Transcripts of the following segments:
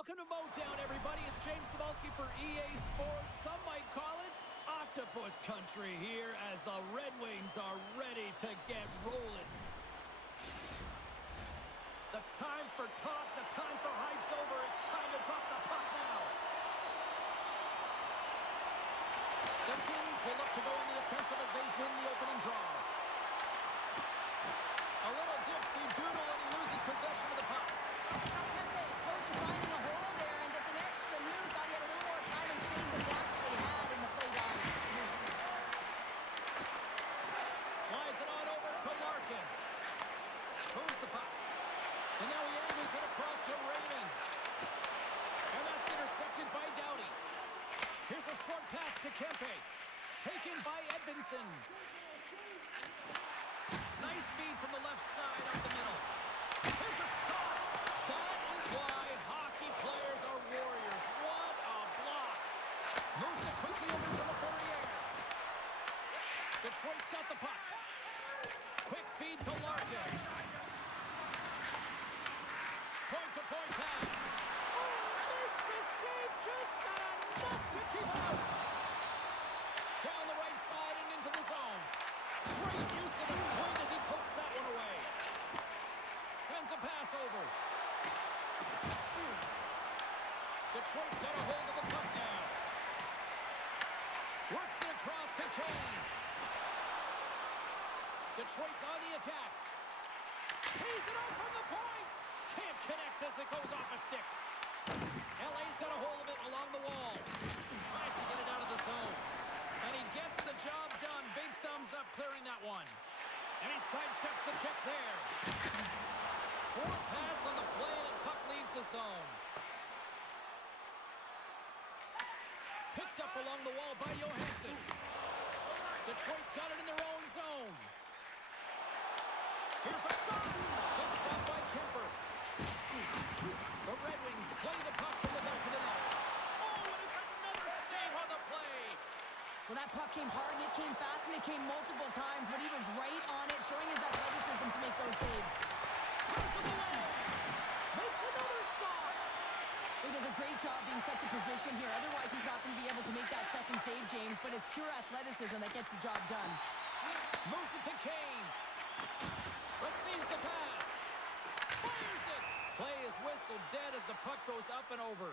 Welcome to Motown, everybody. It's James Cebulski for EA Sports. Some might call it Octopus Country here as the Red Wings are ready to get rolling. The time for talk, the time for hype's over. It's time to drop the puck now. The Kings will look to go on the offensive as they win the opening draw. A little dipsy doodle and he loses possession of the puck. Pepe is close to finding a hole there and does an extra move. Thought he had a little more time and space than he actually had in the play downs. Slides it on over to Larkin. Moves the puck. And now he angles it across to Raymond. And that's intercepted by Doughty. Here's a short pass to Kempe. Taken by Edvinsson. Nice feed from the left side up the middle. Here's a shot. That is why hockey players are warriors. What a block. Moves it quickly over to LaFerriere. Detroit's got the puck. Quick feed to Larkin. Point-to-point pass. Oh, makes the save. Just not enough to keep it out. Down the right side and into the zone. Great use of the twin as he puts that one away. Sends a pass over. Detroit's got a hold of the puck now. Works it across to Kane. Detroit's on the attack. Tees it up from the point. Can't connect as it goes off a stick. LA's got a hold of it along the wall. Tries to get it out of the zone. And he gets the job done. Big thumbs up clearing that one. And he sidesteps the check there. Poor pass on the play and puck leaves the zone. Picked up along the wall by Johansson. Detroit's got it in their own zone. Here's a shot. Good stop by Kemper. The Red Wings play the puck from the back of the net. Oh, and it's another save on the play. Well, that puck came hard and it came fast and it came multiple times, but he was right on it, showing his athleticism to make those saves. Turns it away. Makes another stop. He does a great job being such a position here. Otherwise, he's not going to be able to make that second save, James, but it's pure athleticism that gets the job done. Moves it to Kane. Receives the pass. Fires it. Play is whistled dead as the puck goes up and over.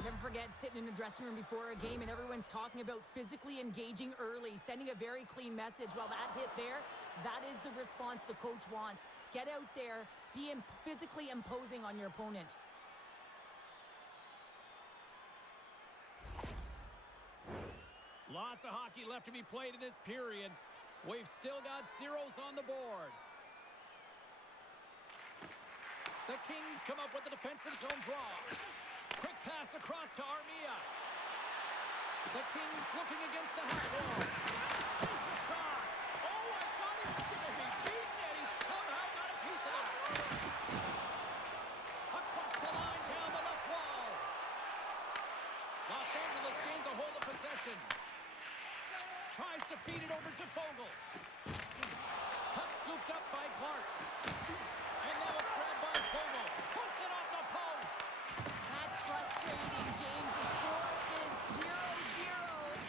Never forget sitting in the dressing room before a game and everyone's talking about physically engaging early, sending a very clean message. Well, that hit there, that is the response the coach wants. Get out there, be physically imposing on your opponent. Lots of hockey left to be played in this period. We've still got zeros on the board. The Kings come up with the defensive zone draw. Quick pass across to Armia. The Kings looking against the half wall. Takes a shot. Oh, I thought he was going to be beaten, and he somehow got a piece of it. Across the line, down the left wall. Los Angeles gains a hold of possession. Tries to feed it over to Fogle. Puck scooped up by Clark. And now it's grabbed by Fogle. Puts it off the post. That's frustrating, James. The score is 0-0,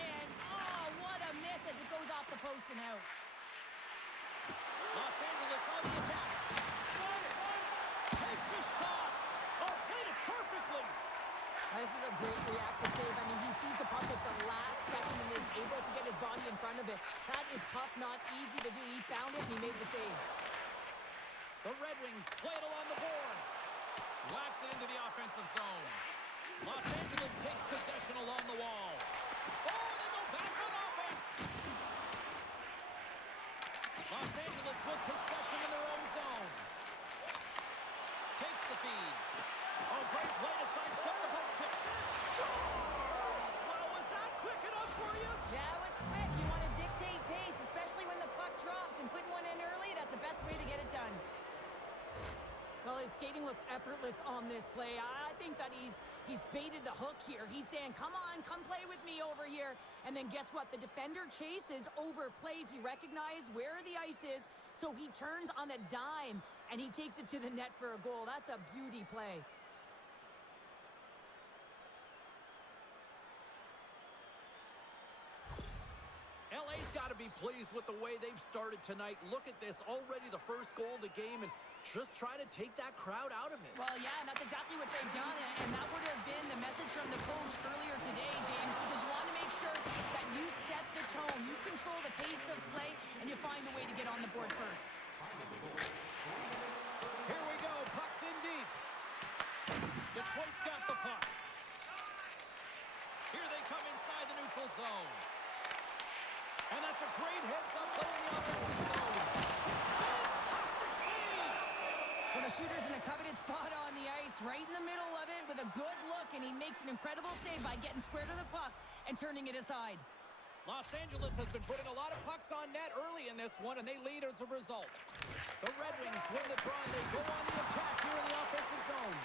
and oh, what a miss as it goes off the post and out. Los Angeles on the attack. Takes a shot. Oh, played it perfectly. This is a great reactive save. I mean, he sees the puck at the last second and is able to get his body in front of it. That is tough, not easy to do. He found it and he made the save. The Red Wings play it along the boards. Whacks it into the offensive zone. Los Angeles takes possession along the wall. Oh, they go back on offense. Los Angeles with possession in their own zone. Takes the feed. Oh, great play to sidestep the puck. Scores! Well, was that quick enough for you? Yeah, it was quick. You want to dictate pace, especially when the puck drops, and putting one in early, that's the best way to get it done. Well, his skating looks effortless on this play. I think that he's baited the hook here. He's saying, come on, come play with me over here. And then guess what? The defender chases, overplays. He recognizes where the ice is, So he turns on a dime, and he takes it to the net for a goal. That's a beauty play. LA's got to be pleased with the way they've started tonight. Look at this, already the first goal of the game, and just try to take that crowd out of it. Well, yeah, and that's exactly what they've done, and that would have been the message from the coach earlier today, James, because you want to make sure that you set the tone, you control the pace of play, and you find a way to get on the board first. Here we go, puck's in deep. Detroit's got the puck. Here they come inside the neutral zone. And that's a great heads-up play in the offensive zone. Fantastic save! Well, the shooter's in a coveted spot on the ice, right in the middle of it with a good look, and he makes an incredible save by getting square to the puck and turning it aside. Los Angeles has been putting a lot of pucks on net early in this one, and they lead as a result. The Red Wings win the draw, and they go on the attack here in the offensive zone.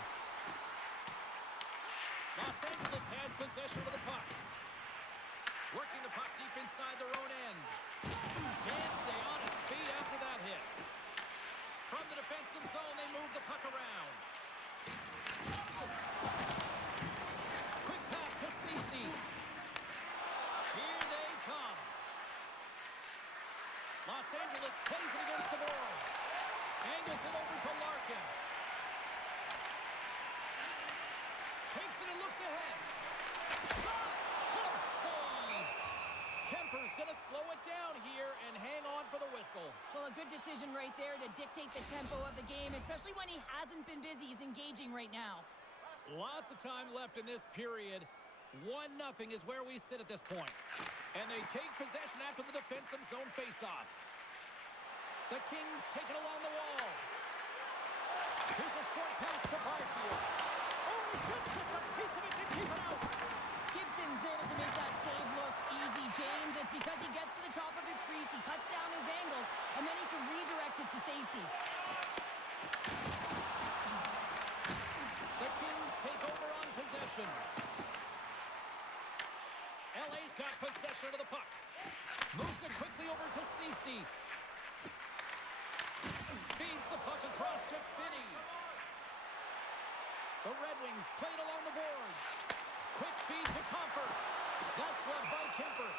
Los Angeles has possession of the puck. Working the puck deep inside their own end. Can't stay on his feet after that hit. From the defensive zone, they move the puck around. Quick pass to Ceci. Here they come. Los Angeles plays it against the boards. Angles it over to Larkin. Takes it and looks ahead. Shot! Good save! Kemper's going to slow it down here and hang on for the whistle. Well, a good decision right there to dictate the tempo of the game, especially when he hasn't been busy. He's engaging right now. Lots of time left in this period. 1-0 is where we sit at this point. And they take possession after the defensive zone faceoff. The Kings take it along the wall. Here's a short pass to Byfield. Oh, he just gets a piece of it to keep it out. Gibson's able to make that save look easy, James. It's because he gets to the top of his crease, he cuts down his angles, and then he can redirect it to safety. The Kings take over on possession. LA's got possession of the puck. Moves it quickly over to Ceci. Feeds the puck across to Finney. The Red Wings play it along the boards. Quick feed to Comfort. That's gloved by Kemper.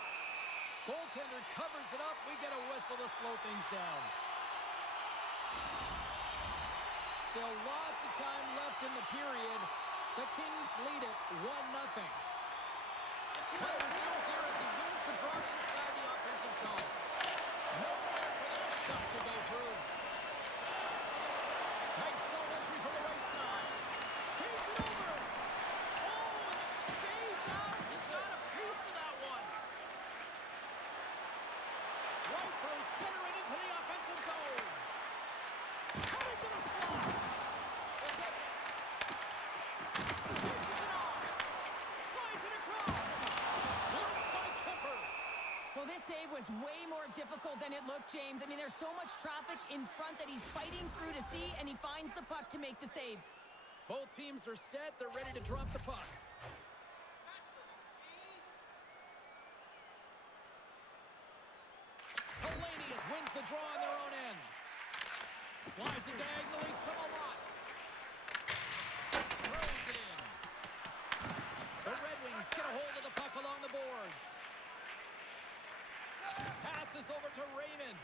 Goaltender covers it up. We get a whistle to slow things down. Still lots of time left in the period. The Kings lead it 1-0. Players knows here as he wins the draw inside the offensive zone. Nowhere for that shot to go through. Nice zone entry from the right side. Takes it over. Oh, and it stays out. He got a piece of that one. Right through center and into the offensive zone. Coming to the slot. Pushes it off. Slides it across. Blocked by Kemper. Well, this save was way more difficult than it looked, James. I mean, there's so much traffic in front that he's fighting through to see, and he finds the puck to make the save. Both teams are set. They're ready to drop the puck. Hellenius wins the draw on their own end. Slides it diagonally to Malott. Throws it in. The Red Wings get a hold of the puck along the boards. Passes over to Raymond.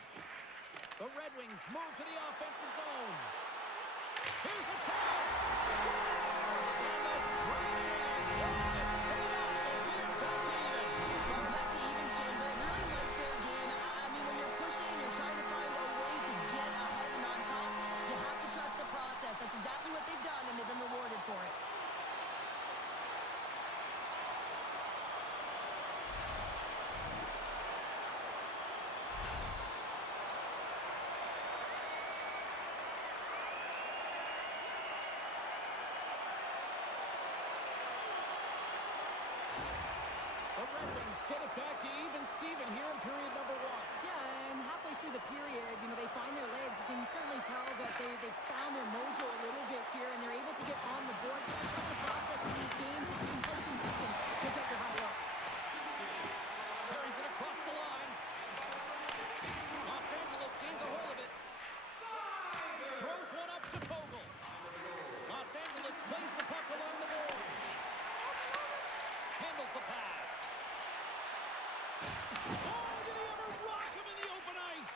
The Red Wings move to the offensive zone. Here's a chance. Scores! And the scratching claw is paid off as we are back to even. Well, back to evens, James. I really like their game. I mean, when you're pushing and you're trying to find a way to get ahead and on top, you have to trust the process. That's exactly what they've done, and they've been rewarded for it. The Red Wings get it back to even Steven here in period number 1. Yeah, and halfway through the period, you know, they find their legs. You can certainly tell that they found their mojo a little bit here, and they're able to get on the board. That's just the process of these games. If you can play consistent, you'll get your high looks. Carries it across the line. Los Angeles gains a hold of it. Oh, did he ever rock him in the open ice?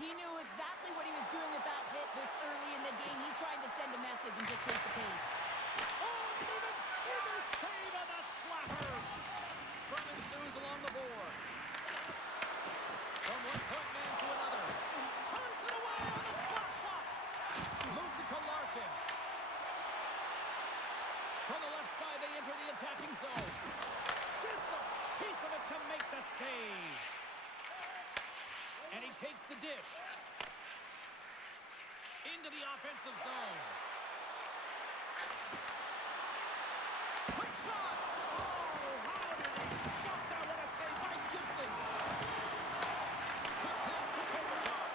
He knew exactly what he was doing with that hit this early in the game. He's trying to send a message and dictate the pace. Oh, even the save on the slapper. Scrum ensues along the boards. From one point man to another. Turns it away on the slap shot. Moves it to Larkin. From the left side, they enter the attacking zone. Gets a piece of it to make the save. And he takes the dish. Into the offensive zone. Quick shot! Oh, how did he stop that? What a save by Gibson. Quick pass to Kopitar.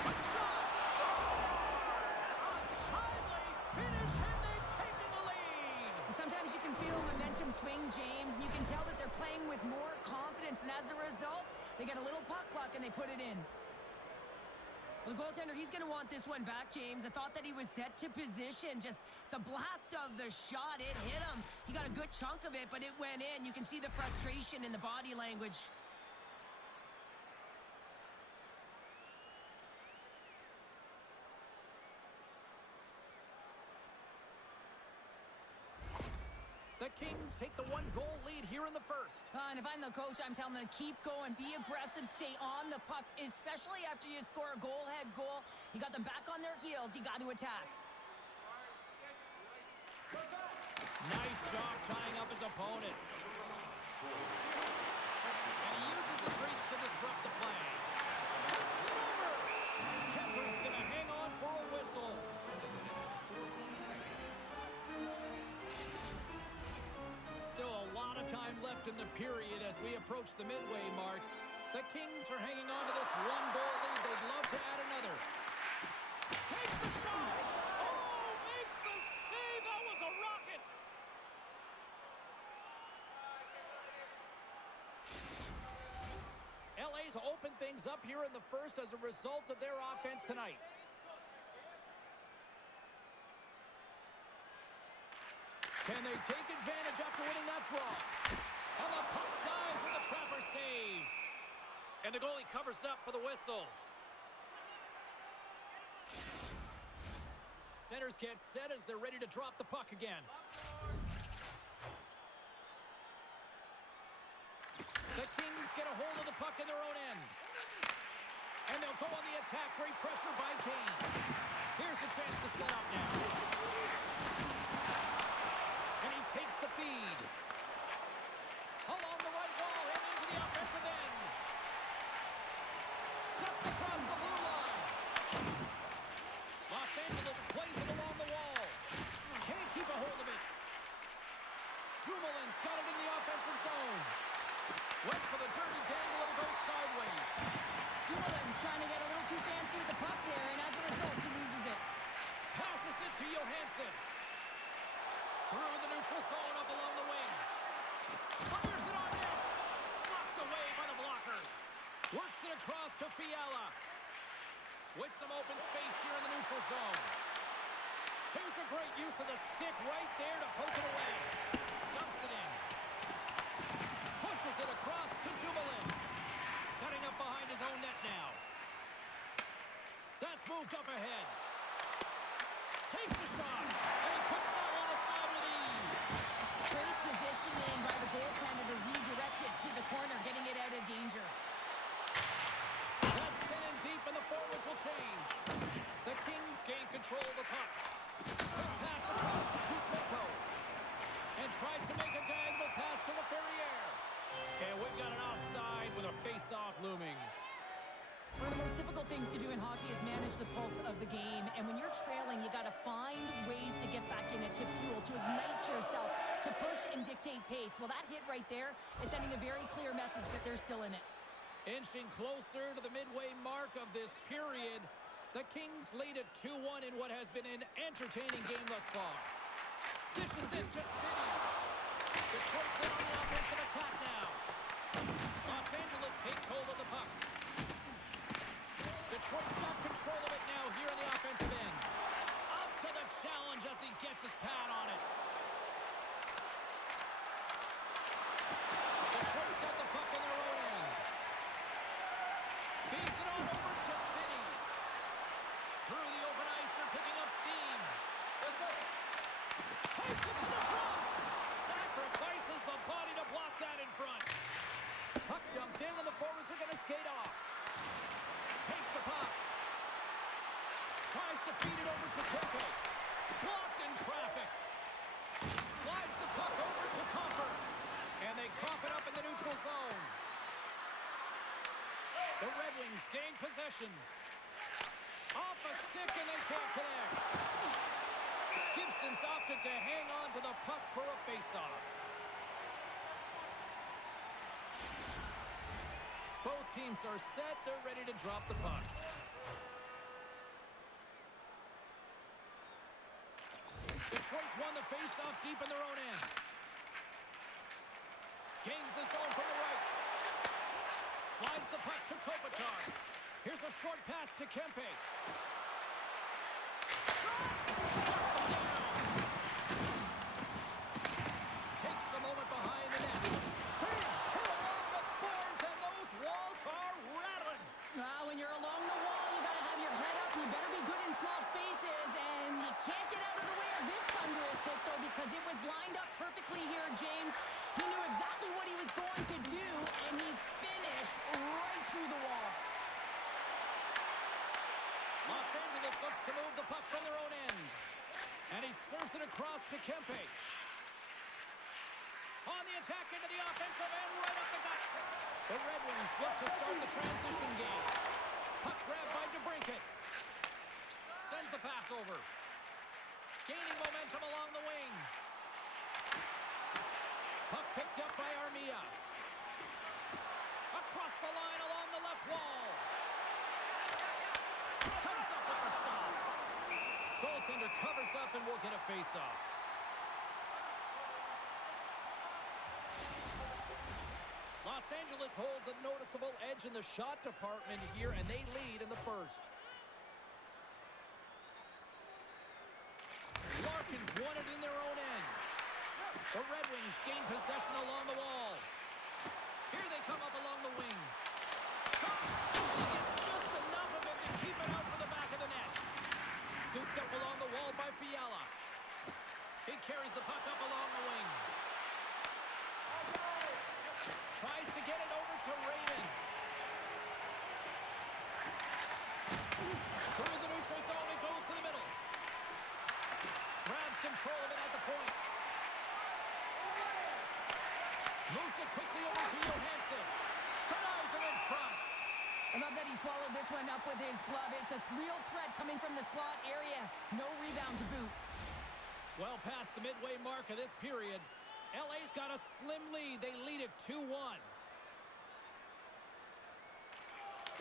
Quick shot! Scores! A timely finish, and they've taken the lead. Sometimes you can feel momentum swing, James, and you can tell that they're playing with more confidence, and as a result, they get a little puck luck and they put it in. Well, the goaltender, he's going to want this one back, James. I thought that he was set to position. Just the blast of the shot, it hit him. He got a good chunk of it, but it went in. You can see the frustration in the body language. The Kings take the one-goal lead here in the first. And if I'm the coach, I'm telling them to keep going, be aggressive, stay on the puck, especially after you score a goal-head goal. You got them back on their heels. You got to attack. Nice job tying up his opponent. And he uses his reach to disrupt the play. Passes it over. Kemper's going to hang on for a whistle. Still a lot of time left in the period as we approach the midway mark. The Kings are hanging on to this one-goal lead. They'd love to add another. Takes the shot. Oh, makes the save. That was a rocket. LA's opened things up here in the first as a result of their offense tonight. Can they take advantage after winning that draw? And the puck dies with the trapper save. And the goalie covers up for the whistle. Centers get set as they're ready to drop the puck again. The Kings get a hold of the puck in their own end. And they'll go on the attack. Great pressure by Kane. Here's the chance to set up now. And he takes the feed. Along the right wall and into the offensive end. Steps across the blue line. Los Angeles plays it along the wall. Can't keep a hold of it. Dumoulin's got it in the offensive zone. Went for the dirty dangle and goes sideways. Dumoulin's trying to get a little too fancy with the puck there, and as a result, he loses it. Passes it to Johansson. Through the neutral zone up along the wing. Fires it on net. Slapped away by the blocker. Works it across to Fiala. With some open space here in the neutral zone. Here's a great use of the stick right there to poke it away. Dumps it in. Pushes it across to Dumoulin. Setting up behind his own net now. That's moved up ahead. Takes a shot. And he puts that one aside with ease. Great positioning by the goaltender to redirect it to the corner, getting it out of danger. That's sent in deep and the forwards will change. The Kings gain control of the puck. Quick pass across to Kuzmenko. And tries to make a diagonal pass to Laferriere. And we've got an offside with a face-off looming. One of the most difficult things to do in hockey is manage the pulse of the game. And when you're trailing, you got to find ways to get back in it, to fuel, to ignite yourself, to push and dictate pace. Well, that hit right there is sending a very clear message that they're still in it. Inching closer to the midway mark of this period, the Kings lead at 2-1 in what has been an entertaining game thus far. Dishes it to Finney. Detroit's in on the offensive attack now. Los Angeles takes hold of the puck. Detroit's got control of it now here in the offensive end. Up to the challenge as he gets his pad on it. Detroit's got the puck skate off. Takes the puck. Tries to feed it over to Kempe. Blocked in traffic. Slides the puck over to Comfort. And they cough it up in the neutral zone. The Red Wings gain possession. Off a stick and they can't connect. Gibson's opted to hang on to the puck for a faceoff. Both teams are set. They're ready to drop the puck. Detroit's won the faceoff deep in their own end. Gains the zone from the right. Slides the puck to Kopitar. Here's a short pass to Kempe. Shuts him down. Takes a moment behind the net. Big hit along the boards, and those walls are rattling. When you're along the wall, you got to have your head up. You better be good in small spaces, and you can't get out of the way of this thunderous hit, though, because it was lined up perfectly here, James. He knew exactly what he was going to do, and he finished right through the wall. Los Angeles looks to move the puck from their own end. And he serves it across to Kempe. On the attack into the offensive end, right up the gut. The Red Wings look to start the transition game. Puck grabbed by DeBrincat. Sends the pass over. Gaining momentum along the wing. Puck picked up by Armia. Across the line along the left wall. Comes up with the stop. Goaltender covers up and will get a face-off. Los Angeles holds a noticeable edge in the shot department here, and they lead in the first. Larkin's won it in their own end. The Red Wings gain possession along the wall. Here they come up along the wing. Shot! And he gets just enough of it to keep it out for the back of the net. Scooped up along the wall by Fiala. He carries the puck up along the wing. Tries to get it over to Raymond. Through the neutral zone, it goes to the middle. Grabs control of it at the point. Moves it quickly over to Johansson. Denies him in front. I love that he swallowed this one up with his glove. It's a real threat coming from the slot area. No rebound to boot. Well past the midway mark of this period, LA's got a slim lead. They lead it 2-1.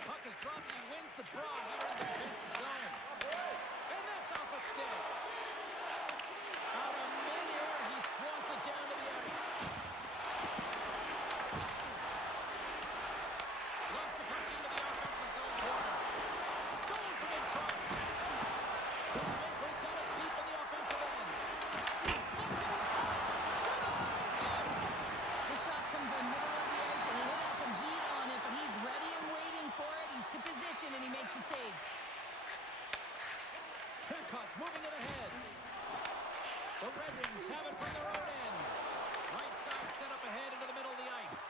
Puck is dropped and he wins the draw here in the defensive zone. And that's off a stick. Out of midair, he swats it down to the ice. Loves the puck into the offensive zone corner. Stones him in front. Kuzmenko's got it deep in the offensive end. Deflected inside. Denies him. The shots come from the middle of the ice, and he has some heat on it, but he's ready and waiting for it. He's to position, and he makes the save. Turcotte's moving it ahead. The Red Wings have it from their own end. Right side set up ahead into the middle of the ice.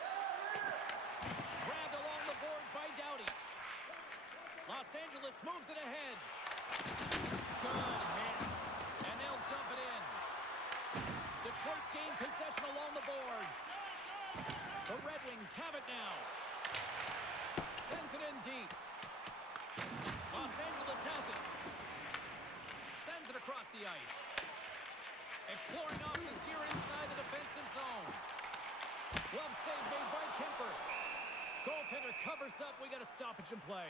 Grabbed along the boards by Doughty. Los Angeles moves it ahead. Good hit. And they'll dump it in. Detroit's gained possession along the boards. The Red Wings have it now. Sends it in deep. Los Angeles has it. Sends it across the ice. Exploring options here inside the defensive zone. Glove save made by Kemper. Goaltender covers up. We got a stoppage in play.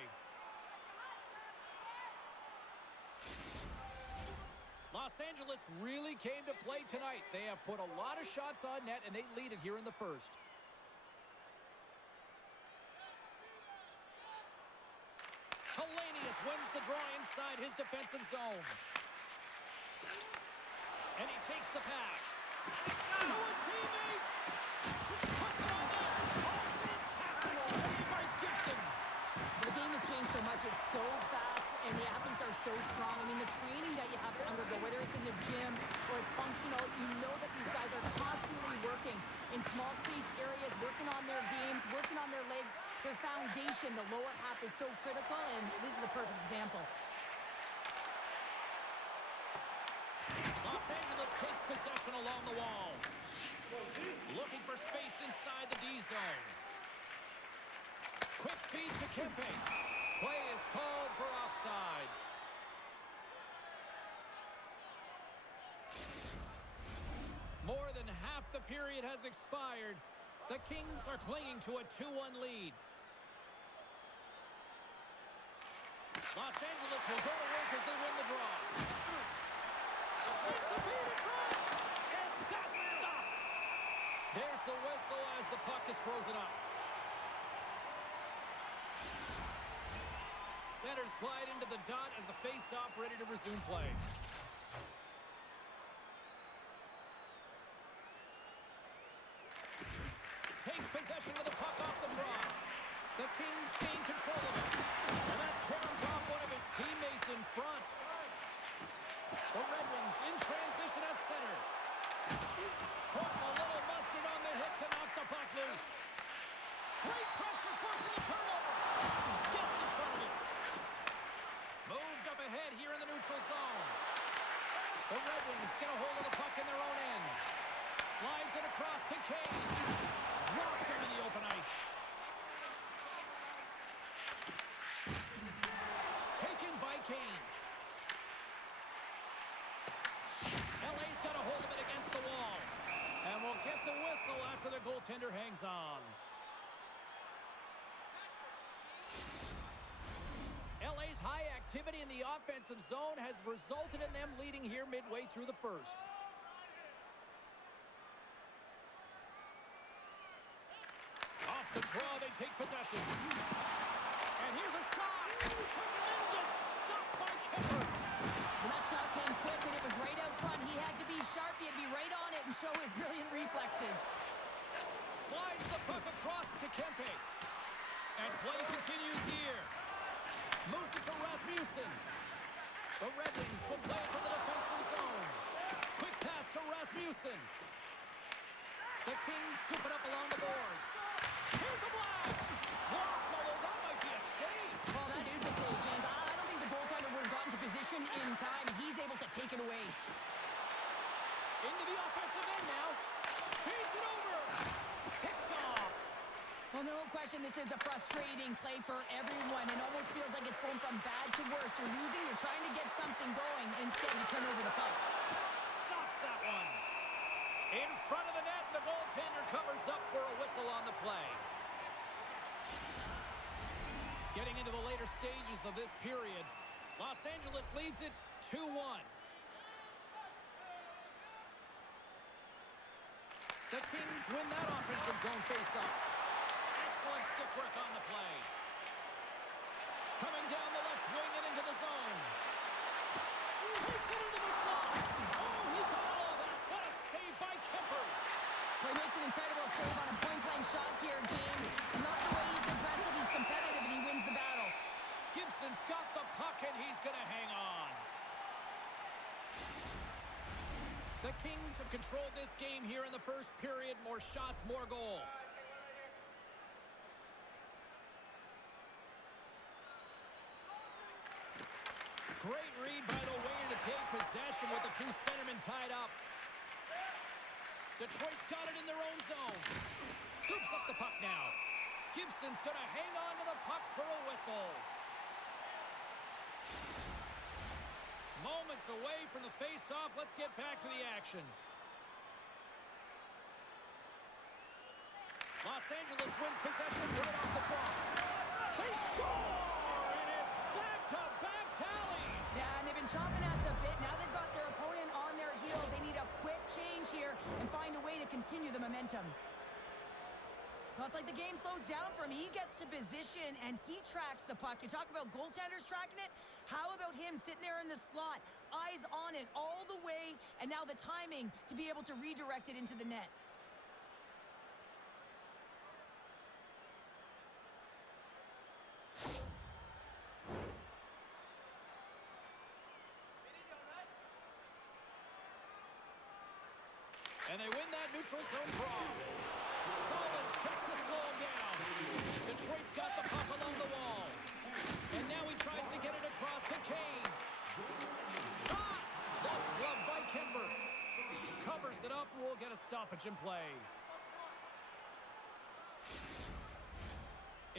Los Angeles really came to play tonight. They have put a lot of shots on net, and they lead it here in the first. Hellenius wins the draw inside his defensive zone. And he takes the pass. To his teammate. Puts it on net. Oh, fantastic save by Gibson. The game has changed so much. It's so fast, and the athletes are so strong. I mean, the training that you have to undergo, whether it's in the gym or it's functional, you know that these guys are constantly working in small space areas, working on their games, working on their legs. their foundation, the lower half, is so critical, and this is a perfect example. Los Angeles takes possession along the wall. Looking for space inside the D zone. Quick feed to Kempe. Play is called for offside. More than half the period has expired. The Kings are clinging to a 2-1 lead. Los Angeles will go to work as they win the draw. Sends the feed in front, and that's stopped. There's the whistle as the puck is frozen up. Centers glide into the dot as the face-off ready to resume play. Takes possession of the puck off the draw. The Kings gain control of it. And that caroms off one of his teammates in front. The Red Wings in transition at center. Puts a little mustard on the hit to knock the puck loose. Great pressure forcing a turnover. Gets in front of it. Moved up ahead here in the neutral zone. The Red Wings get a hold of the puck in their own end. Slides it across to Kane. Dropped him in the open ice. Taken by Kane. LA's got a hold of it against the wall. And will get the whistle after the goaltender hangs on. LA's high activity in the offensive zone has resulted in them leading here midway through the first. Off the draw, they take possession. And here's a shot. Tremendous stop by Kemper. Well, that shot came quick, and it was right out front. He had to be sharp. He had to be right on it and show his brilliant reflexes. Slides the puck across to Kempe. And play continues here. Moves it to Rasmussen. The Red Wings will play it to the defensive zone. Quick pass to Rasmussen. The Kings scoop it up along the boards. Here's a blast. Blocked, although that might be a save. Well, that is a save, James. I don't think the goaltender would have gotten to position in time. He's able to take it away. Into the offensive end now. Feeds it over. Picked off. Well, no question, this is a frustrating play for everyone. It almost feels like it's going from bad to worse. You're losing, you're trying to get something going. Instead, you turn over the puck. Stops that one. In front of the net, the goaltender covers up for a whistle on the play. Getting into the later stages of this period, Los Angeles leads it 2-1. The Kings win that offensive zone face-off. Excellent stick work on the play. Coming down the left wing and into the zone. Takes it into the slot. Oh, he got all of that. What a save by Kemper. Well, he makes an incredible save on a point-blank shot here, James. I love the way he's aggressive, he's competitive, and he wins the battle. Gibson's got the puck, and he's going to hang on. The Kings have controlled this game here in the first period. More shots, more goals. Great read by the winger to take possession with the two centermen tied up. Detroit's got it in their own zone. Scoops up the puck now. Gibson's going to hang on to the puck for a whistle. Moments away from the face-off. Let's get back to the action. Los Angeles wins possession right off the draw. They score! And it's back-to-back tallies. Yeah, and they've been chomping at the bit. Now they've got their opponent on their heels. They need a quick change here and find a way to continue the momentum. Well, it's like the game slows down for him. He gets to position, and he tracks the puck. You talk about goaltenders tracking it. How about him sitting there in the slot, eyes on it all the way, and now the timing to be able to redirect it into the net. And they win that neutral zone draw. Solid check to slow him down. Detroit's stoppage in play.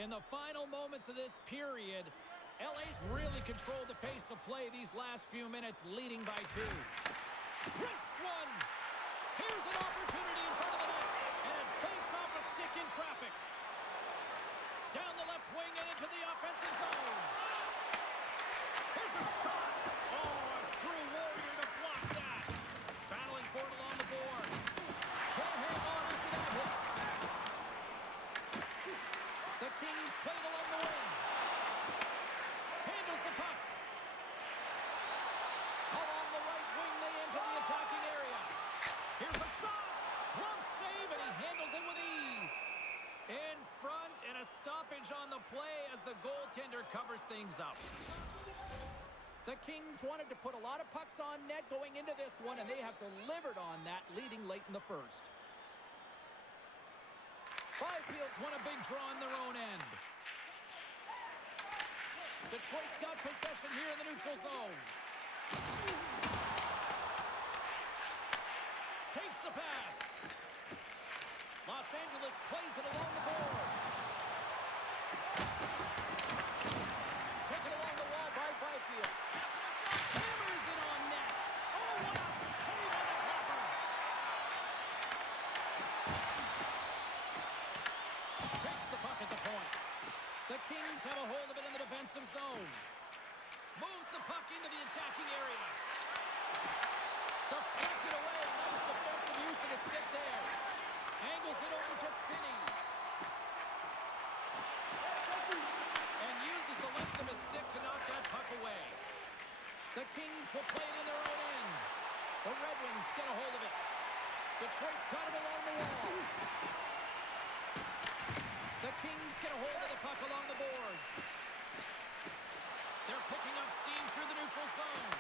In the final moments of this period, LA's really controlled the pace of play these last few minutes, leading by 2. Wrists one. Here's an opportunity in front of the net, and it banks off a stick in traffic. Down the left wing and into the offensive zone. Here's a shot. Oh, a true warrior to block that. Battling for it along the boards. Can't hang on after that hit. The Kings played along the wing. Handles the puck. Along the right wing, they enter the attacking area. Here's a shot. Glove save, and he handles it with ease. In front, and a stoppage on the play as the goaltender covers things up. The Kings wanted to put a lot of pucks on net going into this one, and they have delivered on that, leading late in the first. Byfield's won a big draw in their own end. Detroit's got possession here in the neutral zone. Takes the pass. Los Angeles plays it along the boards. Taken along the wall by Byfield. Hammers it on net. Oh, what a save on the clapper. Takes the puck at the point. The Kings have a hold of it in the defensive zone. Moves the puck into the attacking area. Deflected away. Nice defensive use of the stick there. Angles it over to Finney. And uses the length of his stick to knock that puck away. The Kings will play it in their own end. The Red Wings get a hold of it. Detroit's got it along the wall. The Kings get a hold of the puck along the boards. They're picking up steam through the neutral zone.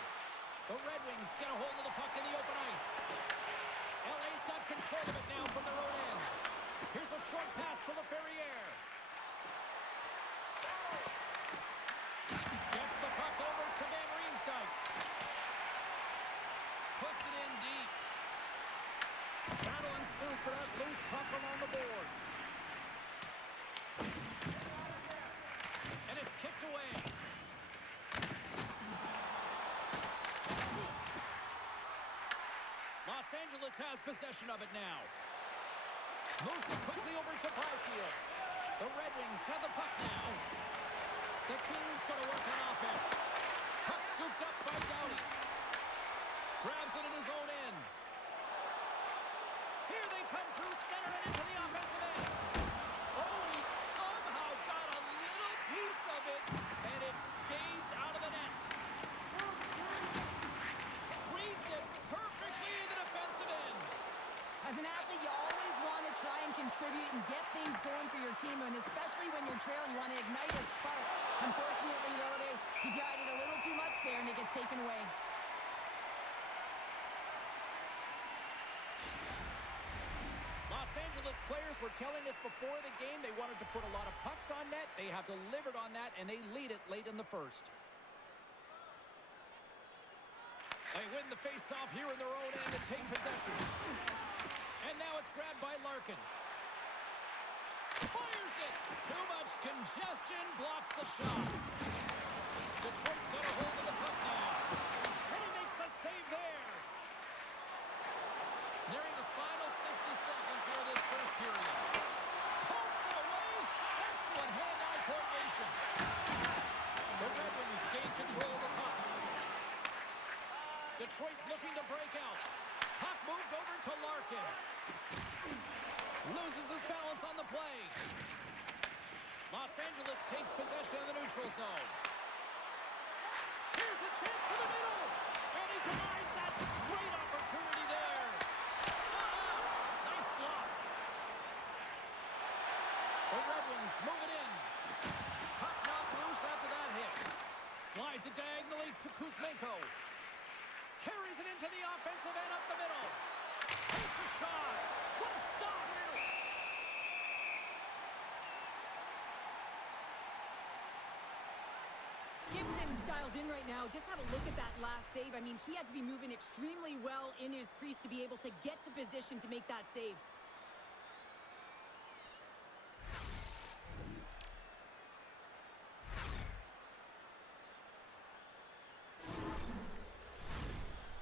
The Red Wings get a hold of the puck in the open ice. LA's got control of it now from their own end. Here's a short pass to LaFerriere. Gets the puck over to Van Riemsdyk. Puts it in deep. Battle ensues for that loose puck along the boards. And it's kicked away. Los Angeles has possession of it now. Moves it quickly over to Byfield. The Red Wings have the puck now. The Kings going to work on offense. Puck scooped up by Doughty. Grabs it in his own end. Here they come through center and into the offensive end. Oh, he somehow got a little piece of it, and it stays out of the net. Reads it perfectly in the defensive end. As an athlete, you always want to try and contribute and get things going for your team, and especially when you're trailing, you want to ignite a spark. Unfortunately, though, he tried it a little too much there, and it gets taken away. Los Angeles players were telling us before the game they wanted to put a lot of pucks on net. They have delivered on that, and they lead it late in the first. They win the face-off here in their own end and take possession. And now it's grabbed by Larkin. Fires it! Too much congestion, blocks the shot. Detroit's got a hold of the puck now. And he makes a save there. Nearing the final 60 seconds here of this first period. Pumps it away. Excellent hand-eye coordination. The Red Wings gain control of the puck. Detroit's looking to break out. Puck moved over to Larkin. Loses his balance on the play. Los Angeles takes possession of the neutral zone. Here's a chance to the middle. And he denies that great opportunity there. Nice block. The Red Wings move it in. Puck knocked loose after that hit. Slides it diagonally to Kuzmenko. Carries it into the offensive end up the middle. Takes a shot. What a stop. Gibson's dialed in right now. Just have a look at that last save. I mean, he had to be moving extremely well in his crease to be able to get to position to make that save.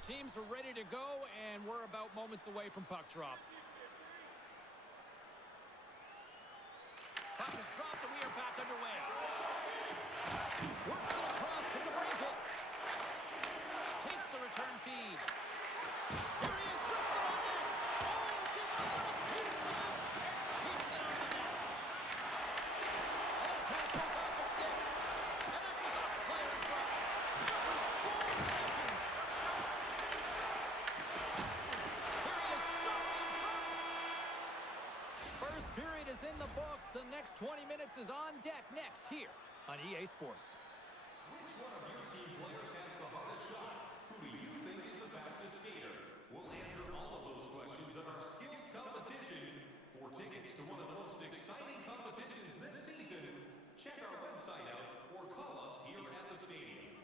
Teams are ready to go, and we're about moments away from puck drop. Puck is dropped, and we are back underway. Works it across to the break it. Takes the return feed. Here he is, wrists it on net. Oh, gets a little piece of it and keeps it on the net. And that pass goes off the stick. And that goes off the player in front. 4 seconds. Here he is, shot in front. First period is in the books. The next 20 minutes is on deck next here on EA Sports. Which one of your team players has the hardest shot? Who do you think is the fastest skater? We'll answer all of those questions in our skills competition. For tickets to one of the most exciting competitions this season, check our website out or call us here at the stadium.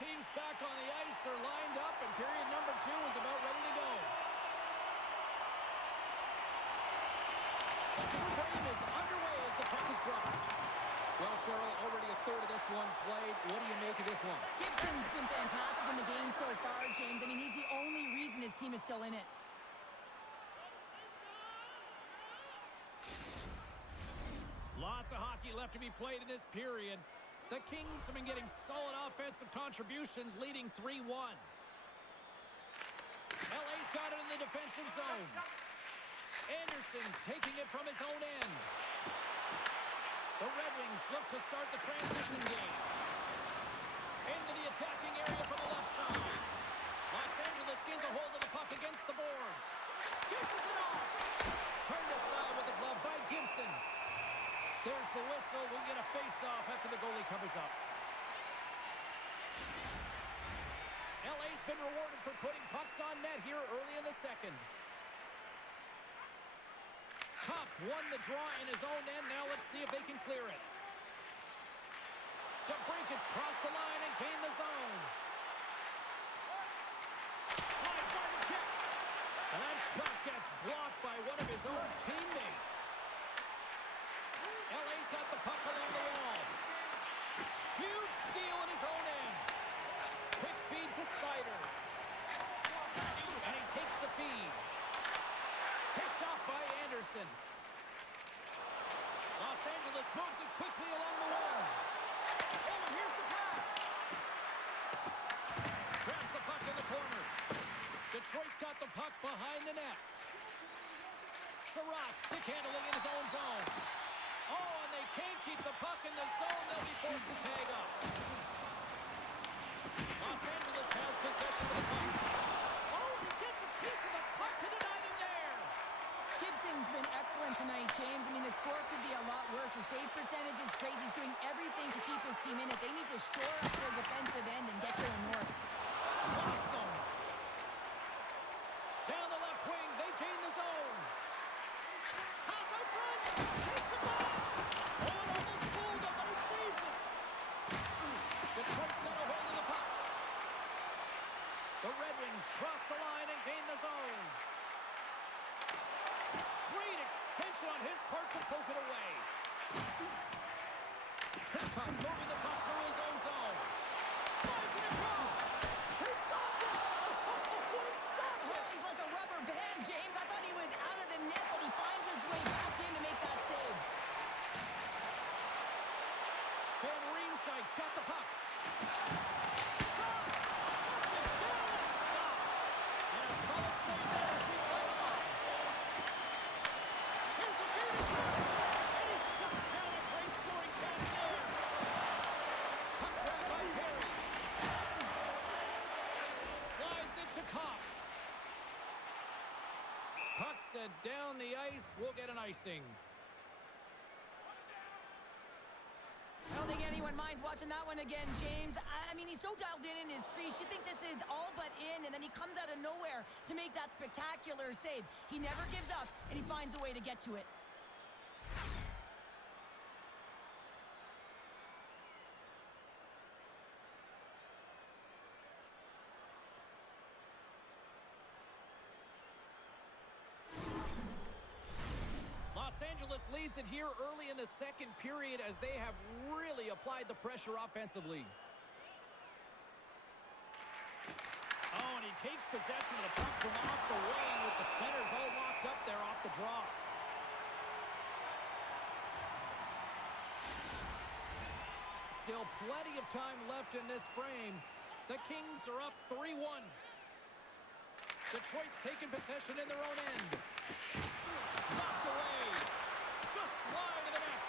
teams back on the ice. They're lined up, and period number 2 is about ready to go. Second frame is underway as the puck is dropped. Well, Cheryl, already a third of this one played. What do you make of this one? Gibson's been fantastic in the game so far, James. I mean, he's the only reason his team is still in it. Lots of hockey left to be played in this period. The Kings have been getting solid offensive contributions, leading 3-1. LA's got it in the defensive zone. Anderson's taking it from his own end. The Red Wings look to start the transition game. Into the attacking area from the left side. Los Angeles gains a hold of the puck against the boards. Dishes it off. Turned aside with the glove by Gibson. There's the whistle. We'll get a face-off after the goalie covers up. LA's been rewarded for putting pucks on net here early in the second. Cops won the draw in his own end. Now let's see if they can clear it. DeBrinket's crossed the line and gained the zone. Slides by the kick. And that shot gets blocked by one of his own teammates. LA's got the puck along the wall. Huge steal in his own end. Quick feed to Sider. And he takes the feed. Picked off by Anderson. Los Angeles moves it quickly along the wall. Oh, and here's the pass. Grabs the puck in the corner. Detroit's got the puck behind the net. Sherratt stick handling in his own zone. Oh, and they can't keep the puck in the zone. They'll be forced to tag up. Los Angeles has possession of the puck. Oh, he gets a piece of the puck to deny them there. Gibson's been excellent tonight, James. I mean, the score could be a lot worse. The save percentage is great. He's doing everything to keep his team in it. They need to shore up their defensive end and get going north. Locks him. Down the left wing, they gain the zone. Pass out front. Takes the blast. Oh, it almost fooled him, but he saves it. Detroit's got a hold of the puck. The Red Wings cross the line and gain the zone. Great extension on his part to poke it away. Hitchcock's moving the puck through his own zone. Slides it across. He stopped it. Oh, he stopped it. Oh, he's like a rubber band, James. I thought he was out of the net, but he finds his way back in to make that save. Van Riemsdyk's got the puck. Shot. Shuts it down and stopped. And a solid save there as we play on. Here's a feed attack. And he shuts down a great scoring chance there. Puck grabbed by Perry. Slides it to Kopp. Puck set down the ice. We'll get an icing. I don't think anyone minds watching that one again, James. I mean, he's so dialed in his crease. You think this is all but in, and then he comes out of nowhere to make that spectacular save. He never gives up, and he finds a way to get to it. Los Angeles leads it here early in the second period as they have really applied the pressure offensively. Oh, and he takes possession of the puck from off the wing with the centers all locked up there off the draw. Still plenty of time left in this frame. The Kings are up 3-1. Detroit's taking possession in their own end. Knocked away. Just slide to the net.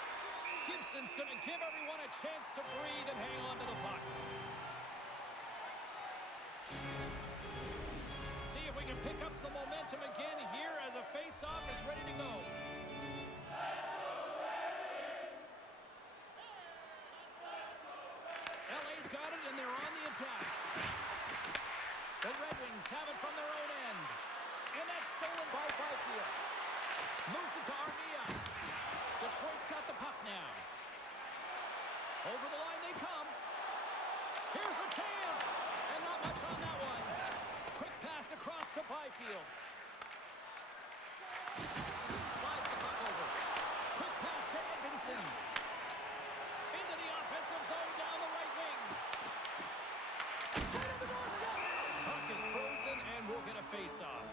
Gibson's going to give everyone a chance to breathe and hang on to the puck. See if we can pick up some momentum again here as a face-off is ready to go. LA's got it, and they're on the attack. The Red Wings have it from their own end. And that's stolen by Byfield. Moves it to Armia. Detroit's got the puck now. Over the line they come. Here's a chance. field. Slides the puck over. Quick pass to Edmondson. Into the offensive zone down the right wing. Right on the doorstep. Puck is frozen and we'll get a face-off.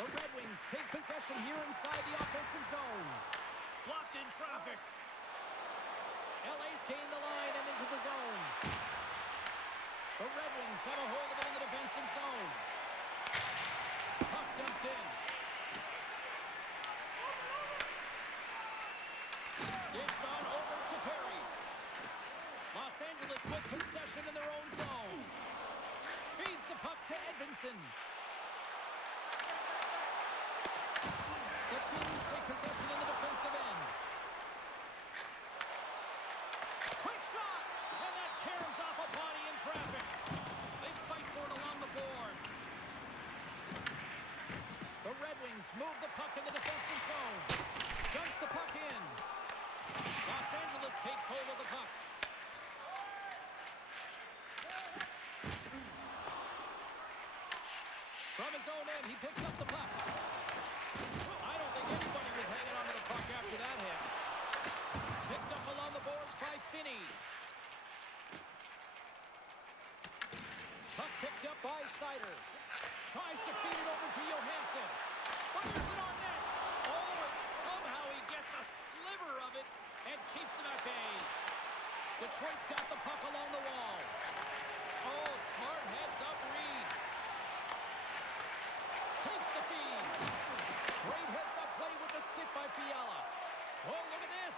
The Red Wings take possession here inside the offensive zone. Blocked in traffic. LA's gained the line and into the zone. The Red Wings have a hold of it in the defensive zone. Puck dumped in. Dished on over to Perry. Los Angeles with possession in their own zone. Feeds the puck to Edmondson. The Kings take possession in the defensive end. Quick shot! And that caroms off a body in traffic. They fight for it along the boards. The Red Wings move the puck in the defensive zone. Dumps the puck in. Los Angeles takes hold of the puck. From his own end, he picks up the puck. I don't think anybody was hanging on to the puck after that hit. Picked up along the boards by Finney. Puck picked up by Sider. Tries to feed it over to Johansson. Fires it on net. Oh, and somehow he gets a sliver of it and keeps it at bay. Detroit's got the puck along the wall. Oh, smart heads-up read. Takes the feed. Great heads-up play with the stick by Fiala. Oh, look at this.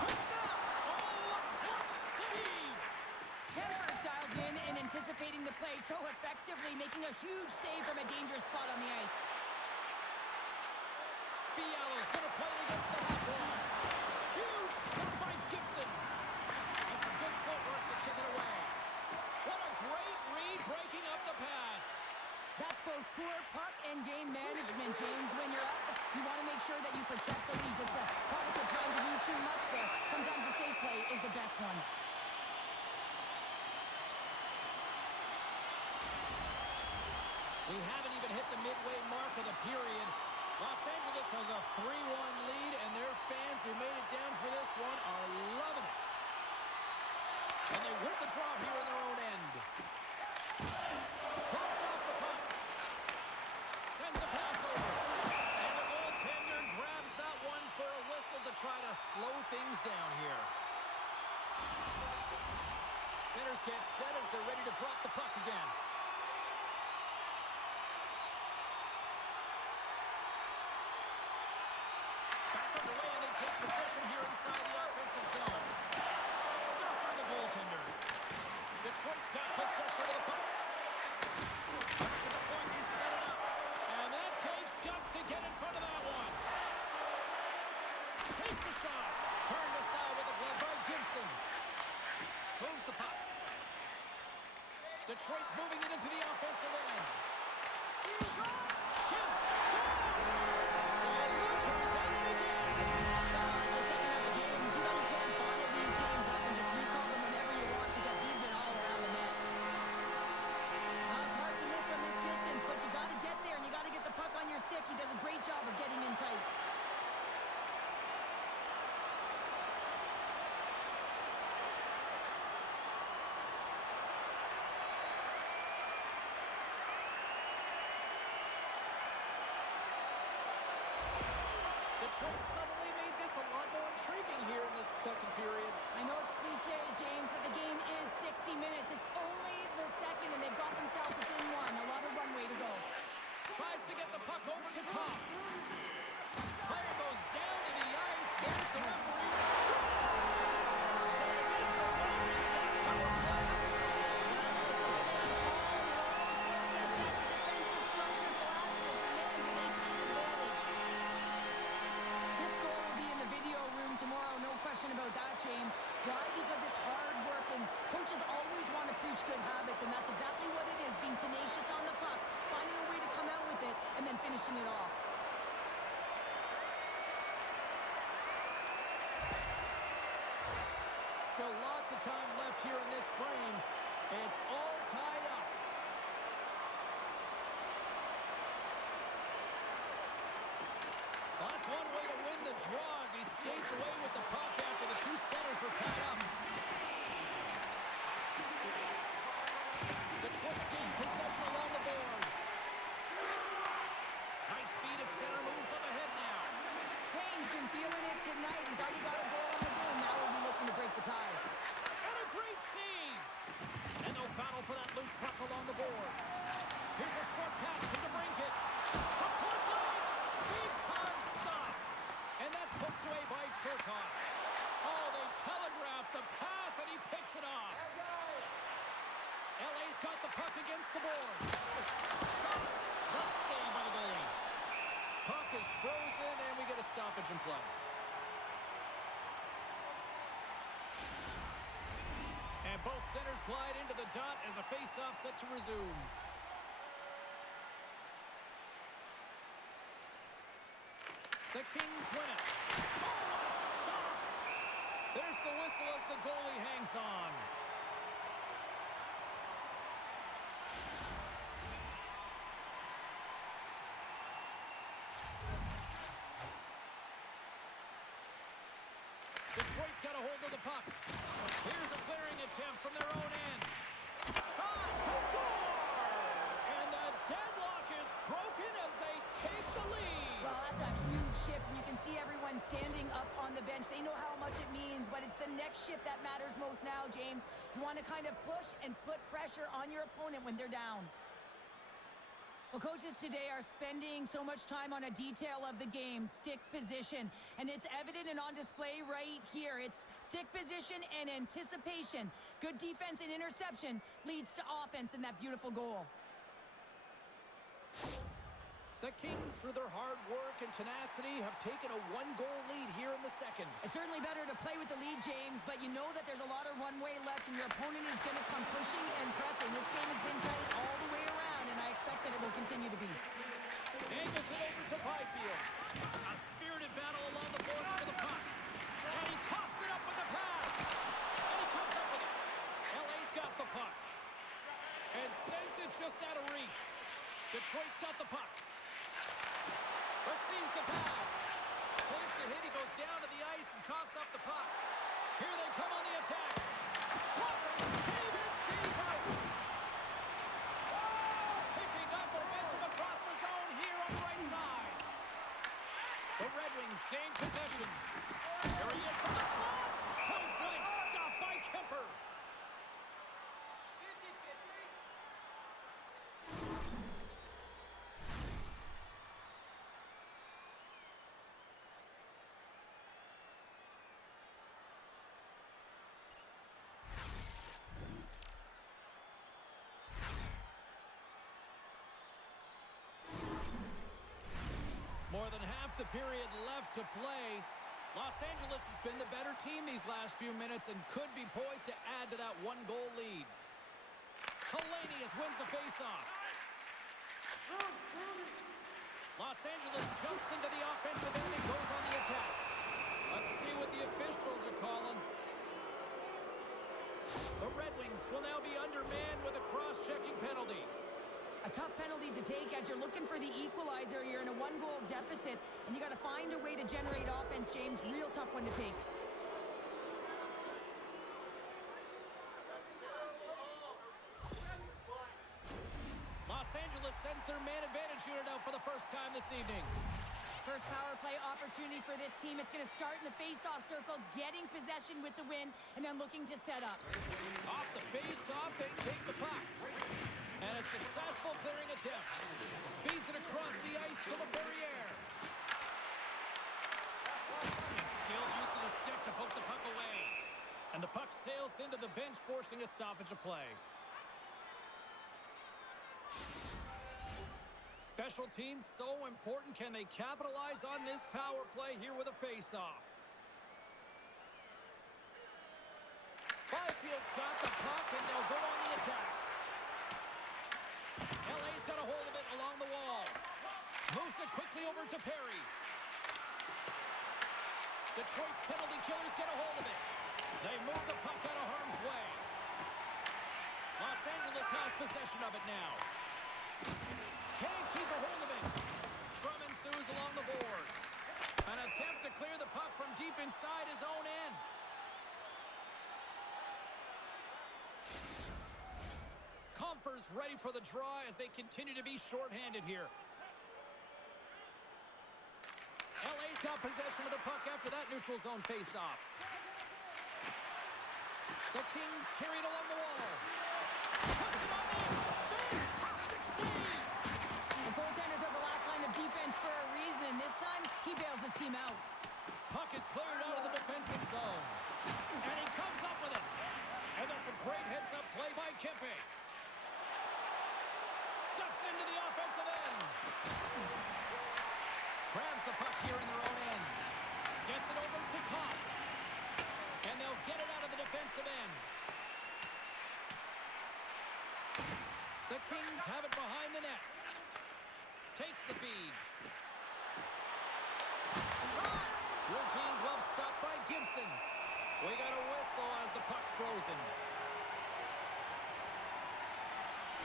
Quick stop. Oh, a clutch save. Kemper's dialed in and anticipating the play so effectively, making a huge save from a dangerous spot on the ice. Fiala's going to play it against the half wall. Huge stop by Gibson. That's some good footwork to kick it away. What a great read breaking up the pass. That's both poor puck and game management, James. When you're up, you want to make sure that you protect the lead. Just a product of trying to do too much there. Sometimes the safe play is the best one. We haven't even hit the midway mark of the period. Los Angeles has a 3-1 lead, and their fans who made it down for this one are loving it. And they win the draw here in their own end. Bumped off the puck. Sends a pass over. And the goaltender grabs that one for a whistle to try to slow things down here. Centers get set as they're ready to drop the puck again. Back underway, and they take possession here inside the offensive zone. Stopped by the goaltender. Detroit's got possession of the puck. Back at the point, he set it up. And that takes guts to get in front of that one. Takes the shot. Turned aside with a glove by Gibson. Moves the puck. Detroit's moving it into the offensive end. Shot! Gives! Score! St. Luke has had it again! It's the second of the game. Too bad you can't bottle these games up and just recall them whenever you want because he's been all around the net. It's hard to miss from this distance, but you got to get there and you got to get the puck on your stick. He does a great job of getting in tight. Detroit suddenly made this a lot more intriguing here in this second period. I know it's cliche, James, but the game is 60 minutes. It's only the second, and they've got themselves within one. A lot of runway to go. Tries to get the puck over to Kopp. Player goes down to the ice. There's the referee. Scores! So they miss the power play. Tomorrow, no question about that, James. Why? Because it's hard work, and coaches always want to preach good habits, and that's exactly what it is. finishing it off. Still lots of time left here in this frame. It's all tied up. Well, that's one way to win the draw as he skates away with the puck after the two centers were tied up. Detroit's gain possession along the boards. Nice feed of center, moves up ahead now. Payne's been feeling it tonight. He's already got a goal on the game. Now he'll be looking to break the tie. And a great save. And they'll battle for that loose puck along the boards. Here's a short pass to DeBrincat. To Portland. Big time stop. And that's poked away by Turcotte. Oh, they telegraphed the pass, and he picks it off. LA's got the puck against the boards. Shot. Good save by the goalie. Puck is frozen, and we get a stoppage in play. And both centers glide into the dot as a face-off set to resume. The Kings win it. Oh, what a stop! There's the whistle as the goalie hangs on. Detroit's got a hold of the puck. Here's a clearing attempt from their own end. Shot! They score! And the deadlock is broken as they take the lead. Well, that's a huge shift, and you can see everyone standing up on the bench. They know how much it means, but it's the next shift that matters most now, James. You want to kind of push and put pressure on your opponent when they're down. Well, coaches today are spending so much time on a detail of the game, stick position, and it's evident and on display right here. It's stick position and anticipation. Good defense and interception leads to offense in that beautiful goal. The Kings, through their hard work and tenacity, have taken a one-goal lead here in the second. It's certainly better to play with the lead, James, but you know that there's a lot of runway left, and your opponent is going to come pushing and pressing. This game has been tight all the way around, and I expect that it will continue to be. Angles it over to Byfield. A spirited battle along the boards for the puck. And he coughs it up with the pass. And he comes up with it. LA's got the puck. And sends it just out of reach. Detroit's got the puck. Receives the pass. Takes a hit. He goes down to the ice and coughs up the puck. Here they come on the attack. What a save, and it stays out. Picking up momentum across the zone here on the right side. The Red Wings gain possession. Here he is from the slot. Point blank stop by Kemper. More than half the period left to play. Los Angeles has been the better team these last few minutes and could be poised to add to that one-goal lead. Hellenius wins the faceoff. Los Angeles jumps into the offensive end and goes on the attack. Let's see what the officials are calling. The Red Wings will now be undermanned with a cross-checking penalty. A tough penalty to take as you're looking for the equalizer. You're in a one-goal deficit, and you got to find a way to generate offense, James. Real tough one to take. Los Angeles sends their man advantage unit out for the first time this evening. First power play opportunity for this team. It's going to start in the face-off circle, getting possession with the win, and then looking to set up. Off the face-off, they take the puck. And a successful clearing attempt. Feeds it across the ice to Laferriere. Skilled use of the stick to poke the puck away. And the puck sails into the bench, forcing a stoppage of play. Special teams so important. Can they capitalize on this power play here with a face-off? Byfield's got the puck, and they'll go on the attack. LA's got a hold of it along the wall. Moves it quickly over to Perry. Detroit's penalty killers get a hold of it. They move the puck out of harm's way. Los Angeles has possession of it now. Can't keep a hold of it. Scrum ensues along the boards. An attempt to clear the puck from deep inside his own end. Compher's ready for the draw as they continue to be shorthanded here. LA's got possession of the puck after that neutral zone faceoff. The Kings carry it along the wall. Puts it on net. Fantastic save! The goaltenders are the last line of defense for a reason. This time, he bails his team out. Puck is cleared out of the defensive zone. And he comes up with it. And that's a great heads-up play by Kempe. Steps into the offensive end. Grabs the puck here in their own end. Gets it over to Kopp. And they'll get it out of the defensive end. The Kings have it behind the net. Takes the feed. Shot! Routine glove stop by Gibson. We got a whistle as the puck's frozen.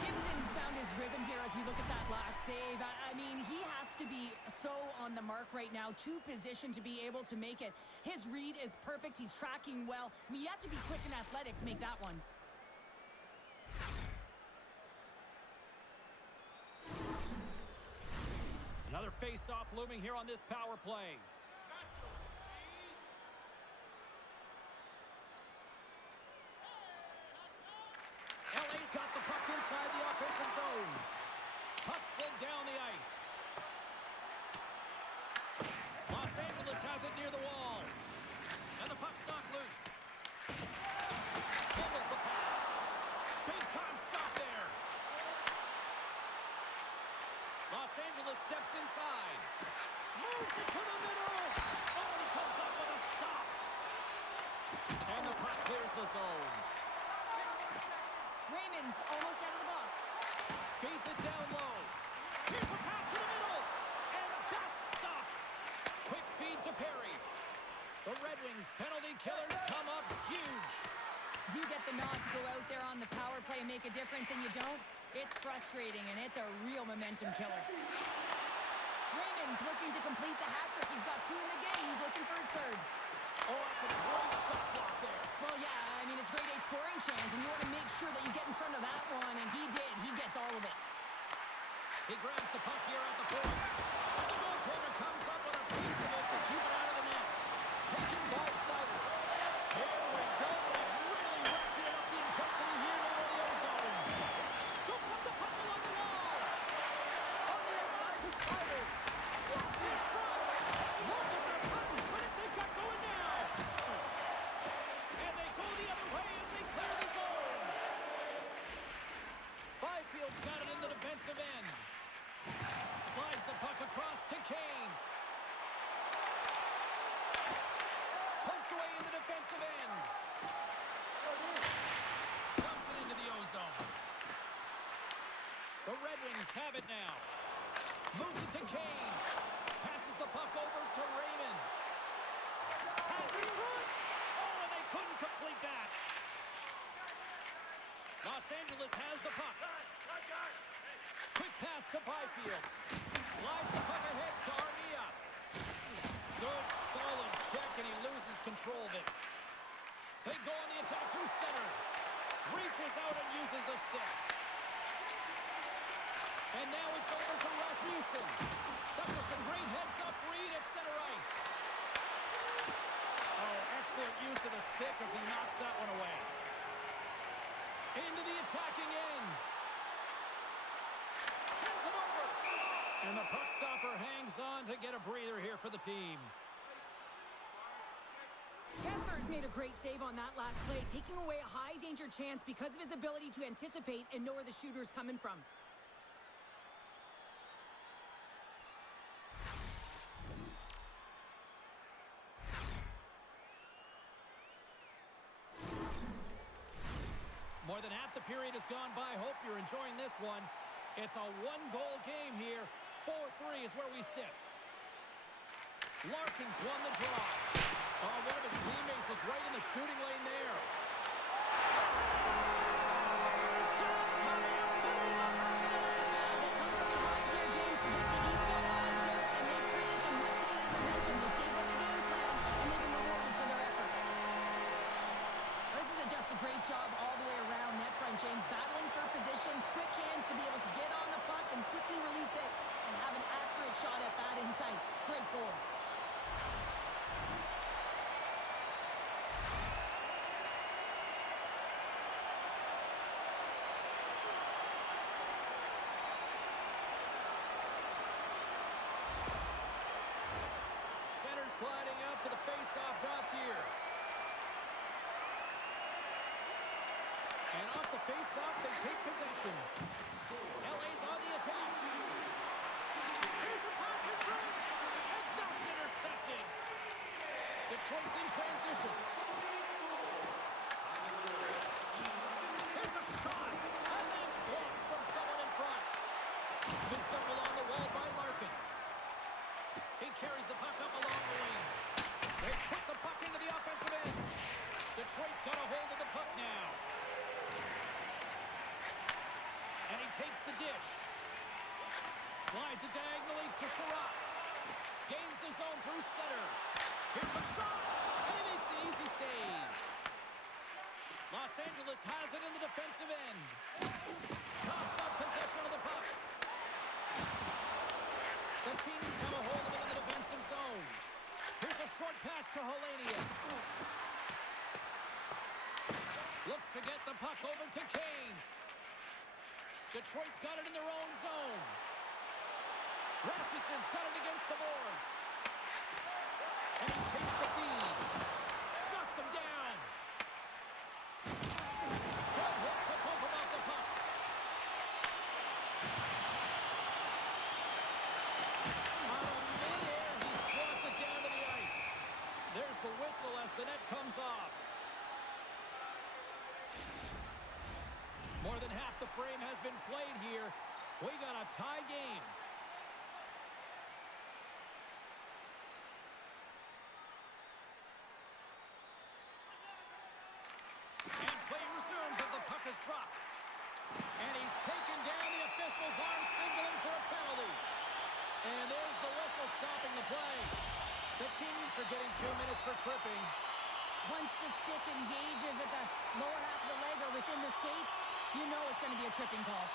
Gibson's found his rhythm here as we look at that last save. I mean, he has to be so on the mark right now, to position to be able to make it. His read is perfect. He's tracking well. I mean, you have to be quick and athletic to make that one. Another face-off looming here on this power play. LA's got the puck inside the offensive zone. Puck slid down the ice. Los Angeles has it near the wall. And the puck's knocked loose. Handles the pass. Big time stop there. Los Angeles steps inside. Moves it to the middle. Oh, he comes up with a stop. And the puck clears the zone. Raymond's almost out of the box. Feeds it down low. Here's a pass to the middle. And that's stopped. Quick feed to Perry. The Red Wings penalty killers come up huge. You get the nod to go out there on the power play and make a difference, and you don't. It's frustrating, and it's a real momentum killer. Raymond's looking to complete the hat trick. He's got 2 in the game. He's looking for his 3rd. Oh, that's a great shot block there. Well, yeah, I mean, it's grade A scoring chance, and you want to make sure that you get in front of that one, and he did. He gets all of it. He grabs the puck here at the point. And the goaltender comes up with a piece of it to keep it out of the net. Taken by Sider. Here we go. Really ratcheted up the intensity here in the radio zone. Scoops up the puck along the wall. On the outside to Sider. Blocked in front. Look at their passing credit they've got going now. And they go the other way as they clear the zone. Byfield's got it in the defensive end. Slides the puck across to Kane. Poked away in the defensive end. Dumps it into the ozone. The Red Wings have it now. Moves it to Kane. Passes the puck over to Raymond. Pass in front. Oh, and they couldn't complete that. Los Angeles has the puck. Quick pass to Byfield. Slides the puck ahead to Armia. Good, solid check, and he loses control of it. They go on the attack through center. Reaches out and uses the stick. And now it's over to Rasmussen. That's just a great heads-up read at center ice. Oh, excellent use of the stick as he knocks that one away. Into the attacking end. Sends it over. And the puck stopper hangs on to get a breather here for the team. Kemper's made a great save on that last play, taking away a high-danger chance because of his ability to anticipate and know where the shooter's coming from. More than half the period has gone by. Hope you're enjoying this one. It's a one-goal game here. 4-3 is where we sit. Larkin's won the draw. Oh, one of his teammates is right in the shooting lane there. Great job all the way around net front, James. Battling for position, quick hands to be able to get on the puck and quickly release it and have an accurate shot at that in tight. Great goal. Center's gliding up to the face-off dots here. And off the face-off, they take possession. LA's on the attack. Here's a pass in front. And that's intercepted. Detroit's in transition. Here's a shot. And that's blocked from someone in front. Scooped up along the wall by Larkin. He carries the puck up along the wing. They put the puck into the offensive end. Detroit's got a hold of the puck now. And he takes the dish. Slides it diagonally to Sherratt. Gains the zone through center. Here's a shot. And he makes the easy save. Los Angeles has it in the defensive end. Coughs up possession of the puck. The Kings have a hold of it in the defensive zone. Here's a short pass to Hellenius. Looks to get the puck over to Kane. Detroit's got it in their own zone. Rasmussen's got it against the boards. And he takes the feed. Shuts him down. Good hit to bump him off the puck. Out of midair, he swats it down to the ice. There's the whistle as the net comes off. More than half the frame has been played here. We got a tie game. And play resumes as the puck is dropped. And he's taken down. The official's arm signaling for a penalty. And there's the whistle stopping the play. The Kings are getting 2 minutes for tripping. Once the stick engages at the lower half of the leg or within the skates, you know it's going to be a tripping call.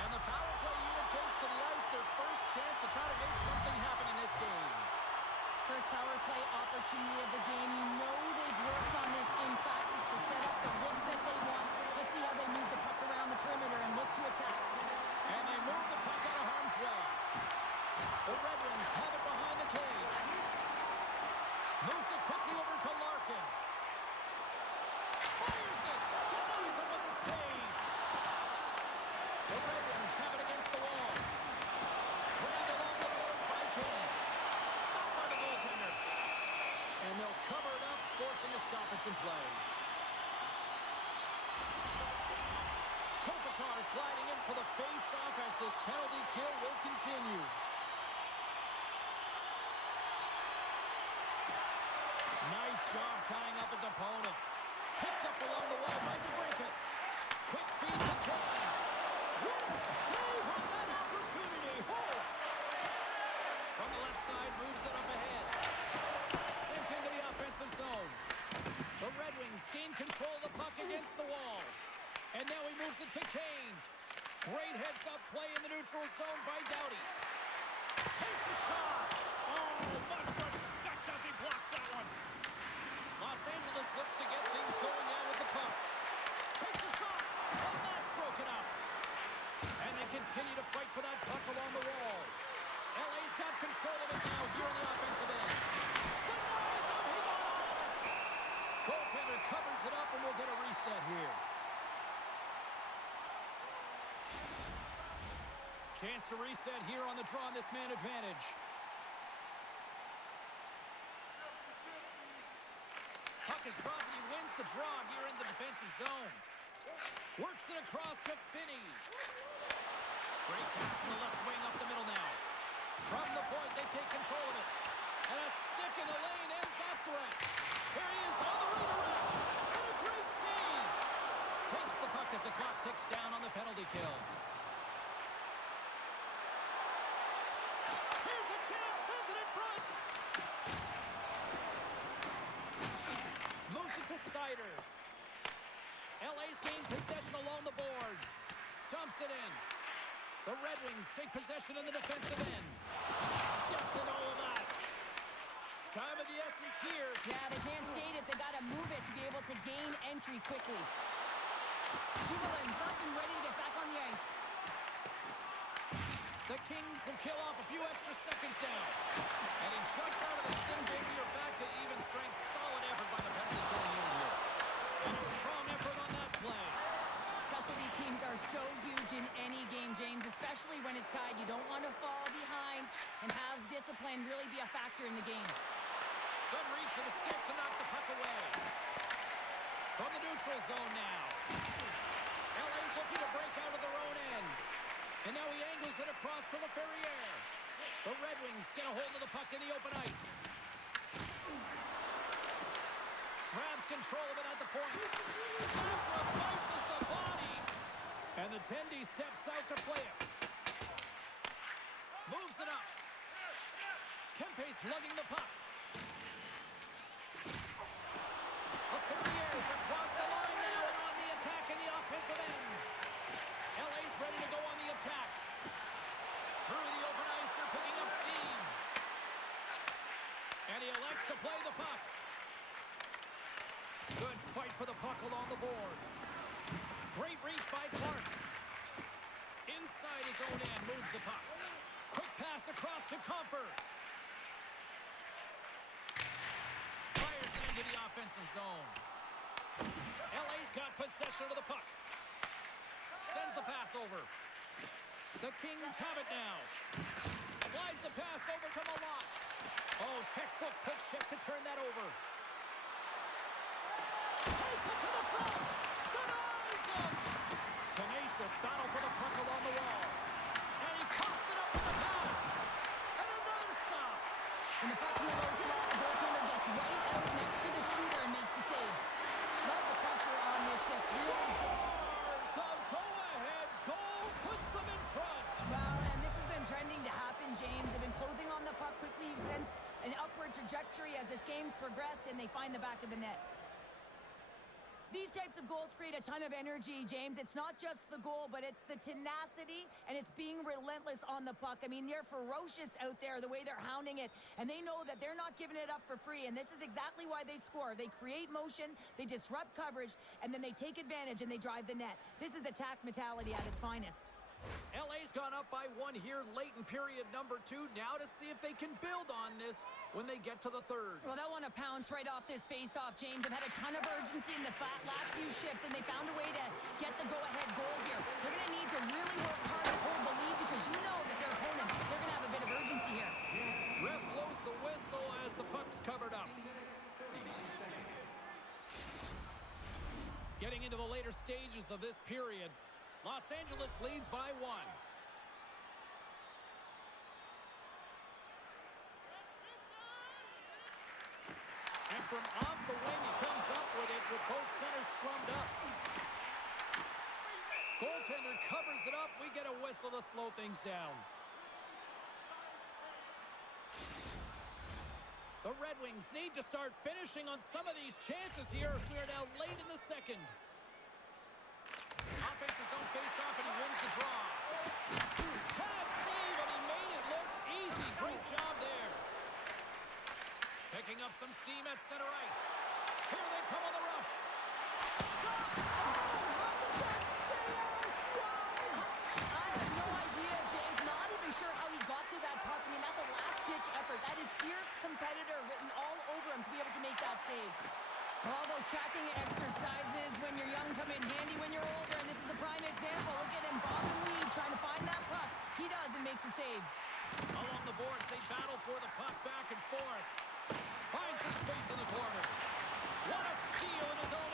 And the power play unit takes to the ice their first chance to try to make something happen in this game. First power play opportunity of the game. You know they've worked on this in practice to set up the look that they want. Let's see how they move the puck around the perimeter and look to attack. And they move the puck out of harm's way. The Red Wings have it behind the cage. Moves it quickly over to Larkin. Fires it. Denies him with the save. The Red Wings have it against the wall. Grabbed along the board by Kane. Stopped by the goaltender. And they'll cover it up, forcing a stoppage in play. Kopitar's gliding in for the face-off as this penalty kill will continue. Nice job tying up his opponent. Picked up along the wall by DeBrincat. Quick feed to Kane. What a save on that opportunity. Oh! From the left side, moves it up ahead. Sent into the offensive zone. The Red Wings gain control of the puck against the wall. And now he moves it to Kane. Great heads-up play in the neutral zone by Doughty. Takes a shot. Oh, much respect as he blocks that one. Los Angeles looks to get things going now with the puck. Takes a shot. And that's broken up. And they continue to fight for that puck along the wall. LA's got control of it now here in the offensive end. Denies him. He got all of it. Goaltender covers it up, and we'll get a reset here. Chance to reset here on the draw on this man advantage. the draw here in the defensive zone. Works it across to Finney. Great pass from the left wing up the middle now. From the point, they take control of it. And a stick in the lane ends that threat. Here he is on the redirect. And a great save. Takes the puck as the clock ticks down on the penalty kill. Here's a chance. Sends it in front. Moves it to Sider. LA's gained possession along the boards. Dumps it in. The Red Wings take possession in the defensive end. Steps in all of that. Time of the essence here. Yeah, they can't skate it. They got to move it to be able to gain entry quickly. Dublin's up and ready to get back on the ice. The Kings will kill off a few extra seconds now. And in just out of the sin bin, we are back to even strength. Solid effort by the penalty killing unit here. And a strong effort on that play. Specialty teams are so huge in any game, James, especially when it's tied. You don't want to fall behind and have discipline really be a factor in the game. Good reach for the stick to knock the puck away. From the neutral zone now. LA's looking to break out of their own end. And now he angles it across to LaFerriere. The Red Wings get a hold of the puck in the open ice. Grabs control of it at the point. Sacrifices the body. And the Tendy steps out to play it. Moves it up. Kempe's lugging the puck. LaFerriere's across the line now and on the attack in the offensive end. LA's ready to go on the attack. Through the open ice, they're picking up steam. And he elects to play the puck. Good fight for the puck along the boards. Great reach by Clark. Inside his own end, moves the puck. Quick pass across to Comfer. Fires it into the offensive zone. LA's got possession of the puck. Sends the pass over. The Kings have it now. Slides the pass over to Malott. Oh, textbook push check to turn that over. Takes it to the front. Denies him. Tenacious battle for the puck along the wall. And he cuffs it up with the pass. And another stop. When the puck's in the low slot, the goaltender gets right out next to the shooter and makes the save. Love the pressure on this shift. Really Scores the go-ahead goal. Puts them in front. well, and this has been trending to happen, James. They've been closing on the puck quickly. You sense an upward trajectory as this game's progressed, and they find the back of the net. These types of goals create a ton of energy, James. It's not just the goal, but it's the tenacity, and it's being relentless on the puck. I mean, they're ferocious out there, the way they're hounding it, and they know that they're not giving it up for free, and this is exactly why they score. They create motion, they disrupt coverage, and then they take advantage, and they drive the net. This is attack mentality at its finest. LA's gone up by one here late in period number 2. Now to see if they can build on this when they get to the third. Well, they'll want to pounce right off this face-off, James. They've had a ton of urgency in the last few shifts, and they found a way to get the go-ahead goal here. They're going to need to really work hard to hold the lead because you know that their opponent, they're going to have a bit of urgency here. Ref blows the whistle as the puck's covered up. Getting into the later stages of this period, Los Angeles leads by 1. And from off the wing, he comes up with it with both centers scrummed up. Goaltender covers it up. We get a whistle to slow things down. The Red Wings need to start finishing on some of these chances here as we are now late in the second. Offensive zone face-off, and he wins the draw. Bad save, and he made it look easy. Great job there. Picking up some steam at center ice. Here they come on the rush. Shot! Oh, how did that stay out? Wow! I have no idea, James. Not even sure how he got to that puck. I mean, that's a last-ditch effort. That is fierce competitor written all over him to be able to make that save. Well, all those tracking exercises when you're young come in handy when you're older, and this is a prime example. Look at him, bob and weave, trying to find that puck. He does and makes the save. Along the boards, they battle for the puck back and forth. Finds some space in the corner. What a steal in his own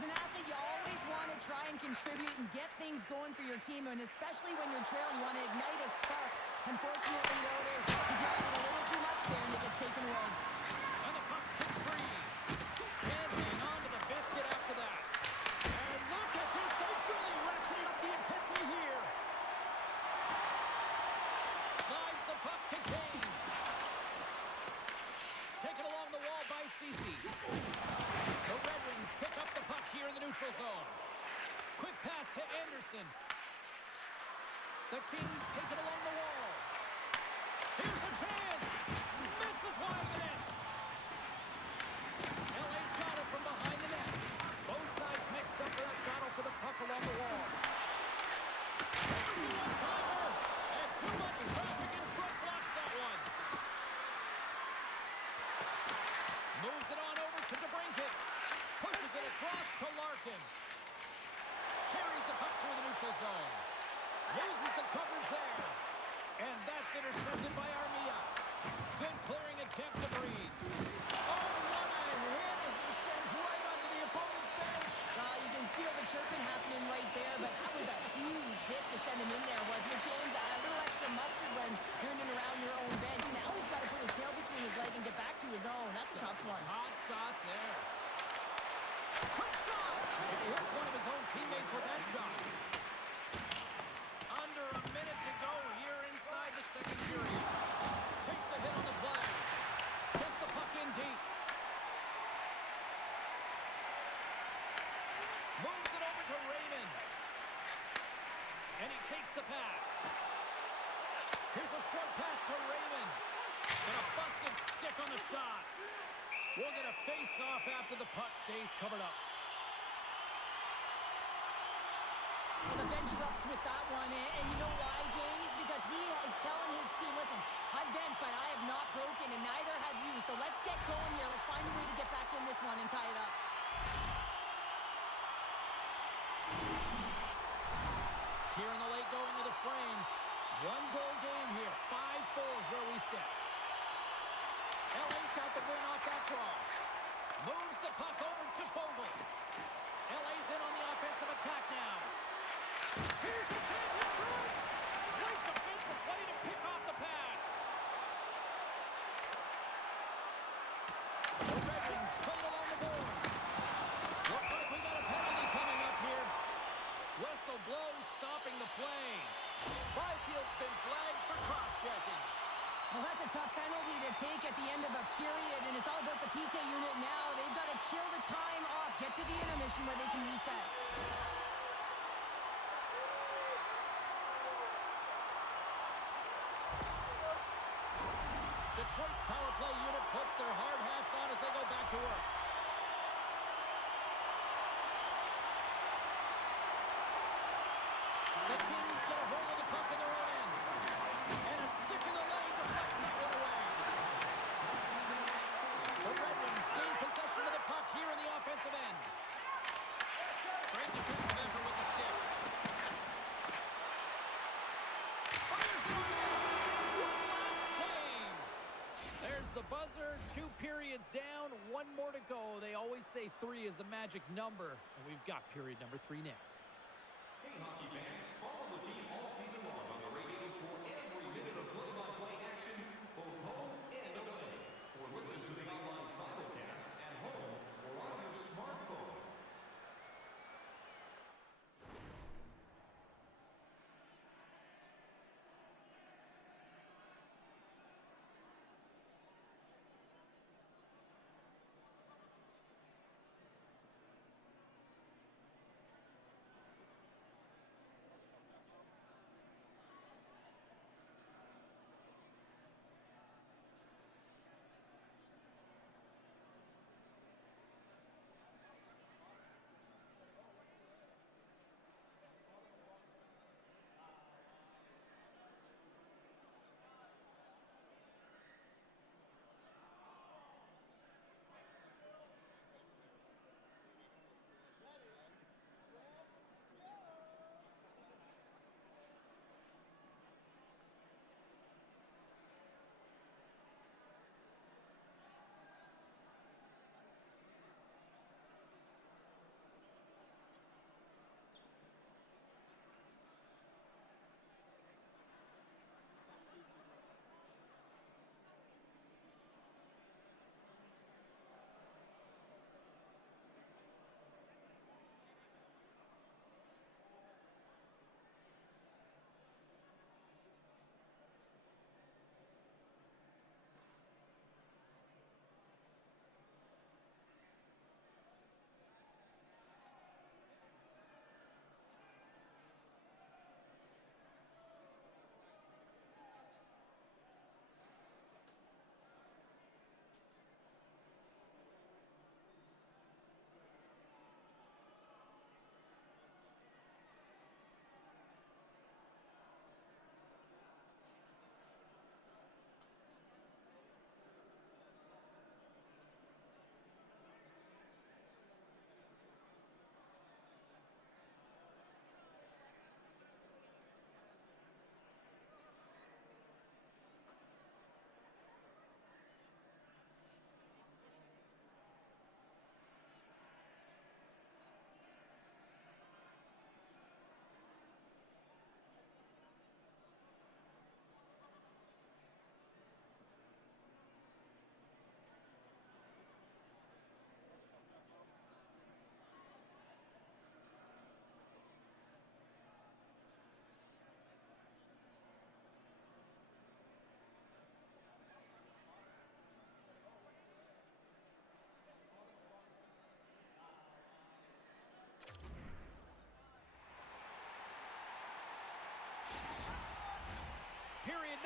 As an athlete, you always want to try and contribute and get things going for your team, and especially when you're trailing, you want to ignite a spark. Unfortunately, though, he did it a little too much there, and it gets taken away. And the puck's kicked free. Can't hang on to the biscuit after that. And look at this. They've really ratcheted up the intensity here. Slides the puck to Kane. Taken along the wall by Ceci. The Red Wings pick up the puck here in the neutral zone. Quick pass to Anderson. The Kings take it along the wall. Here's a chance. Misses wide of the net. LA's got it from behind the net. Both sides mixed up for that battle for the puck along the wall. There's a one-timer. And too much traffic in front blocks that one. Moves it on over to DeBrincat. Pushes it across to Larkin. Carries the puck through the neutral zone. Loses the coverage there. And that's intercepted by Armia. Good clearing attempt to breathe. Oh, what a hit as he sends right onto the opponent's bench. You can feel the chirping happening right there, but that was a huge hit to send him in there, wasn't it, James? A little extra mustard when you're in and around your own bench. Now he's got to put his tail between his legs and get back to his own. That's a tough one. Hot sauce there. Quick shot. He hits one of his own teammates with that shot. Under a minute to go here inside the second period. Takes a hit on the play. Gets the puck in deep. Moves it over to Raymond. And he takes the pass. Here's a short pass to Raymond. And a busted stick on the shot. We'll get a face-off after the puck stays covered up. Well, the bench ups with that one, and you know why, James? Because he is telling his team, listen, I've bent, but I have not broken, and neither have you. So let's get going here. Let's find a way to get back in this one and tie it up. Here in the late going of the frame. One-goal game here. 5-4 is where we sit. LA's got the win off that draw. Moves the puck over to Fogle. LA's in on the offensive attack now. Here's a chance in front. Great defensive play to pick off the pass. The Red Wings played along the boards. Looks like we got a penalty coming up here. Whistle blows, stopping the play. Byfield's been flagged for cross-checking. Well, that's a tough penalty to take at the end of a period, and it's all about the PK unit now. They've got to kill the time off, get to the intermission where they can reset. Detroit's power play unit puts their hard hats on as they go back to work. The Kings get a hold of the puck in their own end. And a stick in the leg deflects that one away. The Red Wings gain possession of the puck here in the offensive end. Great defensive effort with the stick. Fires it on net. One last save. There's the buzzer. 2 periods down. 1 more to go. They always say 3 is the magic number. And we've got period number 3 next. Hey, hockey fans, follow the team all season long on the radio for every minute of play-by-play action, both home and away. Or listen to the online simulcast at home or on your smartphone.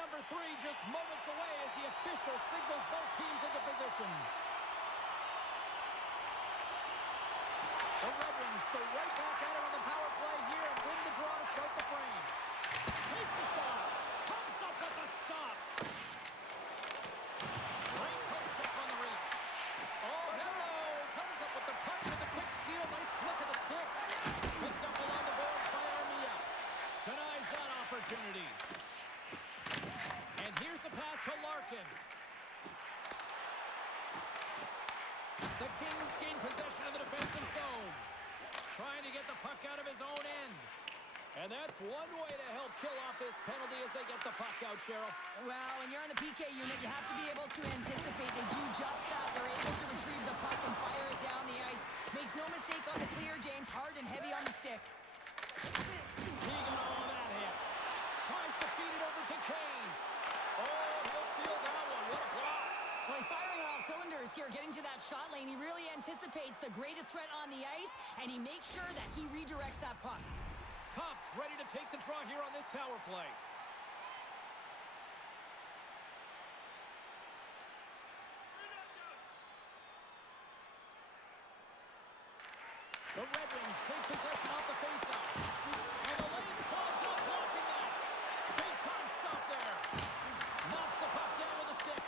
number 3 just moments away as the official signals both teams into position. The Red Wings go right back at it on the power play here and win the draw to start the frame. Takes a shot. Comes up with the stop. Great poke check on the reach. Oh, hello. Comes up with the puck with a quick steal. Nice flick of the stick. Picked up along the boards by Armia. Denies that opportunity. And here's the pass to Larkin. The Kings gain possession of the defensive zone. Trying to get the puck out of his own end. And that's one way to help kill off this penalty as they get the puck out, Cheryl. Well, when you're on the PK unit, you have to be able to anticipate. They do just that. They're able to retrieve the puck and fire it down the ice. Makes no mistake on the clear, James. Hard and heavy on the stick. He got all that hit. Tries to feed it over to Kane. Oh, he'll feel that one. What a block. Well, he's firing on all cylinders here, getting to that shot lane. He really anticipates the greatest threat on the ice, and he makes sure that he redirects that puck. Cops ready to take the draw here on this power play. The Red Wings take possession off the faceoff. And the lane's clogged up, blocking that. Big time stop there. Knocks the puck down with a stick.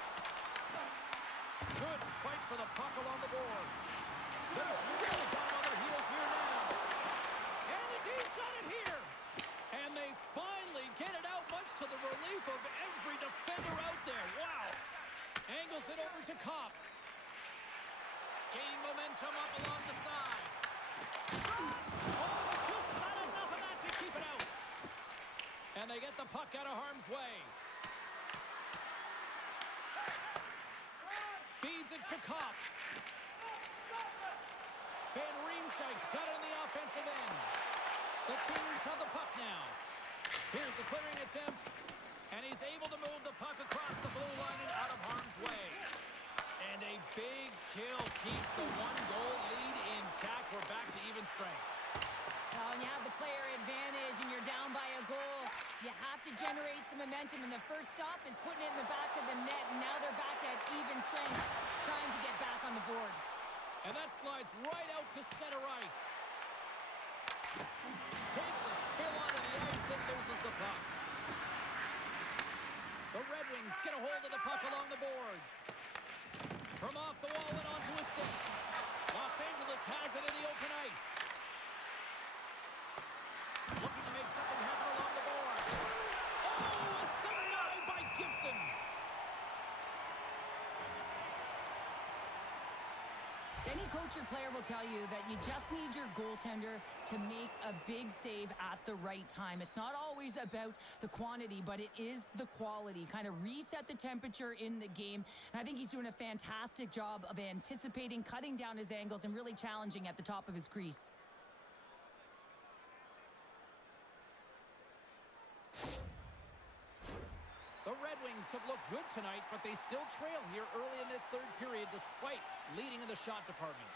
Good fight for the puck along the boards. They've really got him on their heels here now. And the D's got it here. And they finally get it out, much to the relief of every defender out there. Wow. Angles it over to Kopp. Gaining momentum up along the side. Oh, just not enough of that to keep it out. And they get the puck out of harm's way. Feeds it to Kopp. Van Riemsdyk's got it on the offensive end. The Kings have the puck now. Here's the clearing attempt. And he's able to move the puck across the blue line and out of harm's way. And a big kill keeps the one-goal lead intact. We're back to even strength. Well, when you have the player advantage and you're down by a goal, you have to generate some momentum. And the first stop is putting it in the back of the net. And now they're back at even strength, trying to get back on the board. And that slides right out to center ice. Takes a spill onto the ice and loses the puck. The Red Wings get a hold of the puck along the boards. From off the wall and onto a stick. Los Angeles has it in the open ice. Looking to make something happen along the board. Oh, it's denied by Gibson. Any coach or player will tell you that you just need your goaltender to make a big save at the right time. It's not always about the quantity, but it is the quality. Kind of reset the temperature in the game. And I think he's doing a fantastic job of anticipating, cutting down his angles, and really challenging at the top of his crease. The Red Wings have looked good tonight, but they still trail here early in this third period despite leading in the shot department.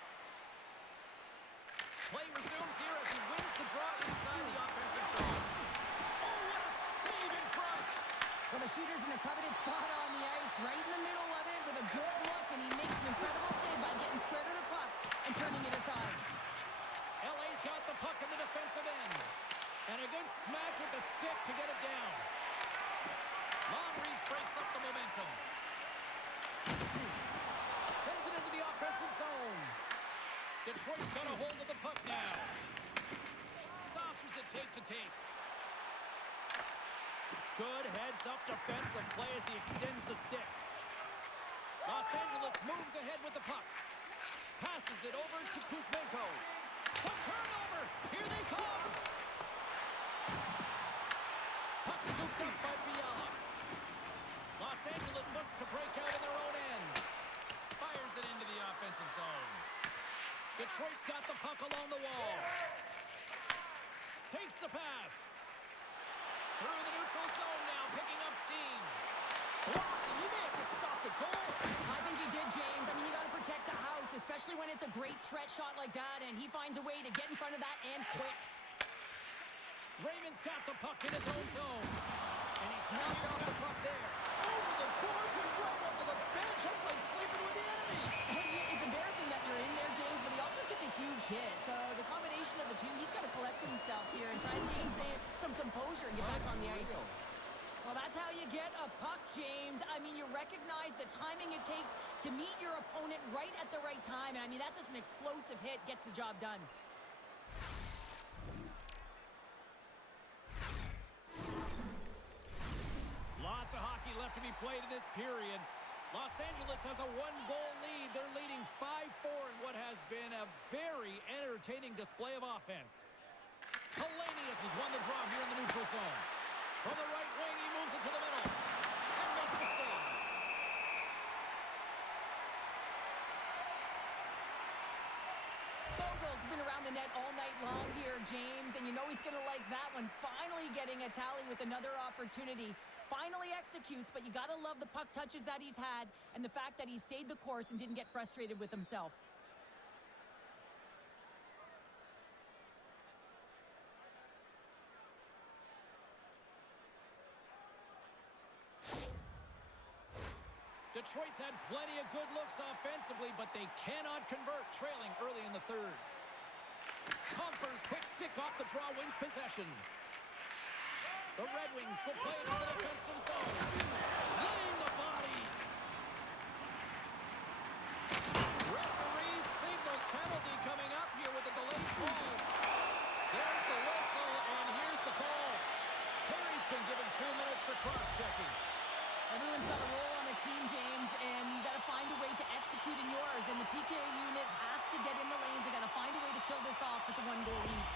Play resumes here as he wins the draw inside the offensive zone. Oh, what a save in front! Well, the shooter's in a coveted spot on the ice, right in the middle of it with a good look, and he makes an incredible save by getting square to the puck and turning it aside. LA's got the puck in the defensive end. And a good smack with the stick to get it down. Long reach breaks up the momentum. Sends it into the offensive zone. Detroit's got a hold of the puck now. Saucers it tape to tape. Good heads-up defensive play as he extends the stick. Los Angeles moves ahead with the puck. Passes it over to Kuzmenko. The turnover! Here they come! Puck scooped up by Fiala. Los Angeles looks to break out in their own end. Fires it into the offensive zone. Detroit's got the puck along the wall. Takes the pass. Through the neutral zone now, picking up steam. Blocked, and he may have just stopped the goal. I think he did, James. I mean, you got to protect the house, especially when it's a great threat shot like that, and he finds a way to get in front of that and quick. Raymond's got the puck in his own zone. And he's knocked off the puck there. Over the course and right up to the bench. That's like sleeping with the enemy. Hey, it's embarrassing that you're in there, James, but he also took a huge hit. So the combination of the two, he's got to collect himself here and try and gain some composure and get back on the ice. Well, that's how you get a puck, James. I mean, you recognize the timing it takes to meet your opponent right at the right time. And I mean, that's just an explosive hit, gets the job done. Lots of hockey left to be played in this period. Los Angeles has a one-goal lead. They're leading 5-4 in what has been a very entertaining display of offense. Hellenius has won the draw here in the neutral zone. From the right wing, he moves it to the middle and makes the save. Vogel's been around the net all night long here, James, and you know he's going to like that one. Finally getting a tally with another opportunity. Finally executes, but you got to love the puck touches that he's had and the fact that he stayed the course and didn't get frustrated with himself. Detroit's had plenty of good looks offensively, but they cannot convert, trailing early in the third. Compher's quick stick off the draw wins possession. The Red Wings will play into the defensive zone. Laying the body. Referee signals penalty coming up here with a delayed call. There's the whistle, and here's the call. Perry's been given 2 minutes for cross-checking. Everyone's got a role on a team, James, and you got to find a way to execute in yours. And the PK unit has to get in the lanes. They got to find a way to kill this off with the one-goal lead.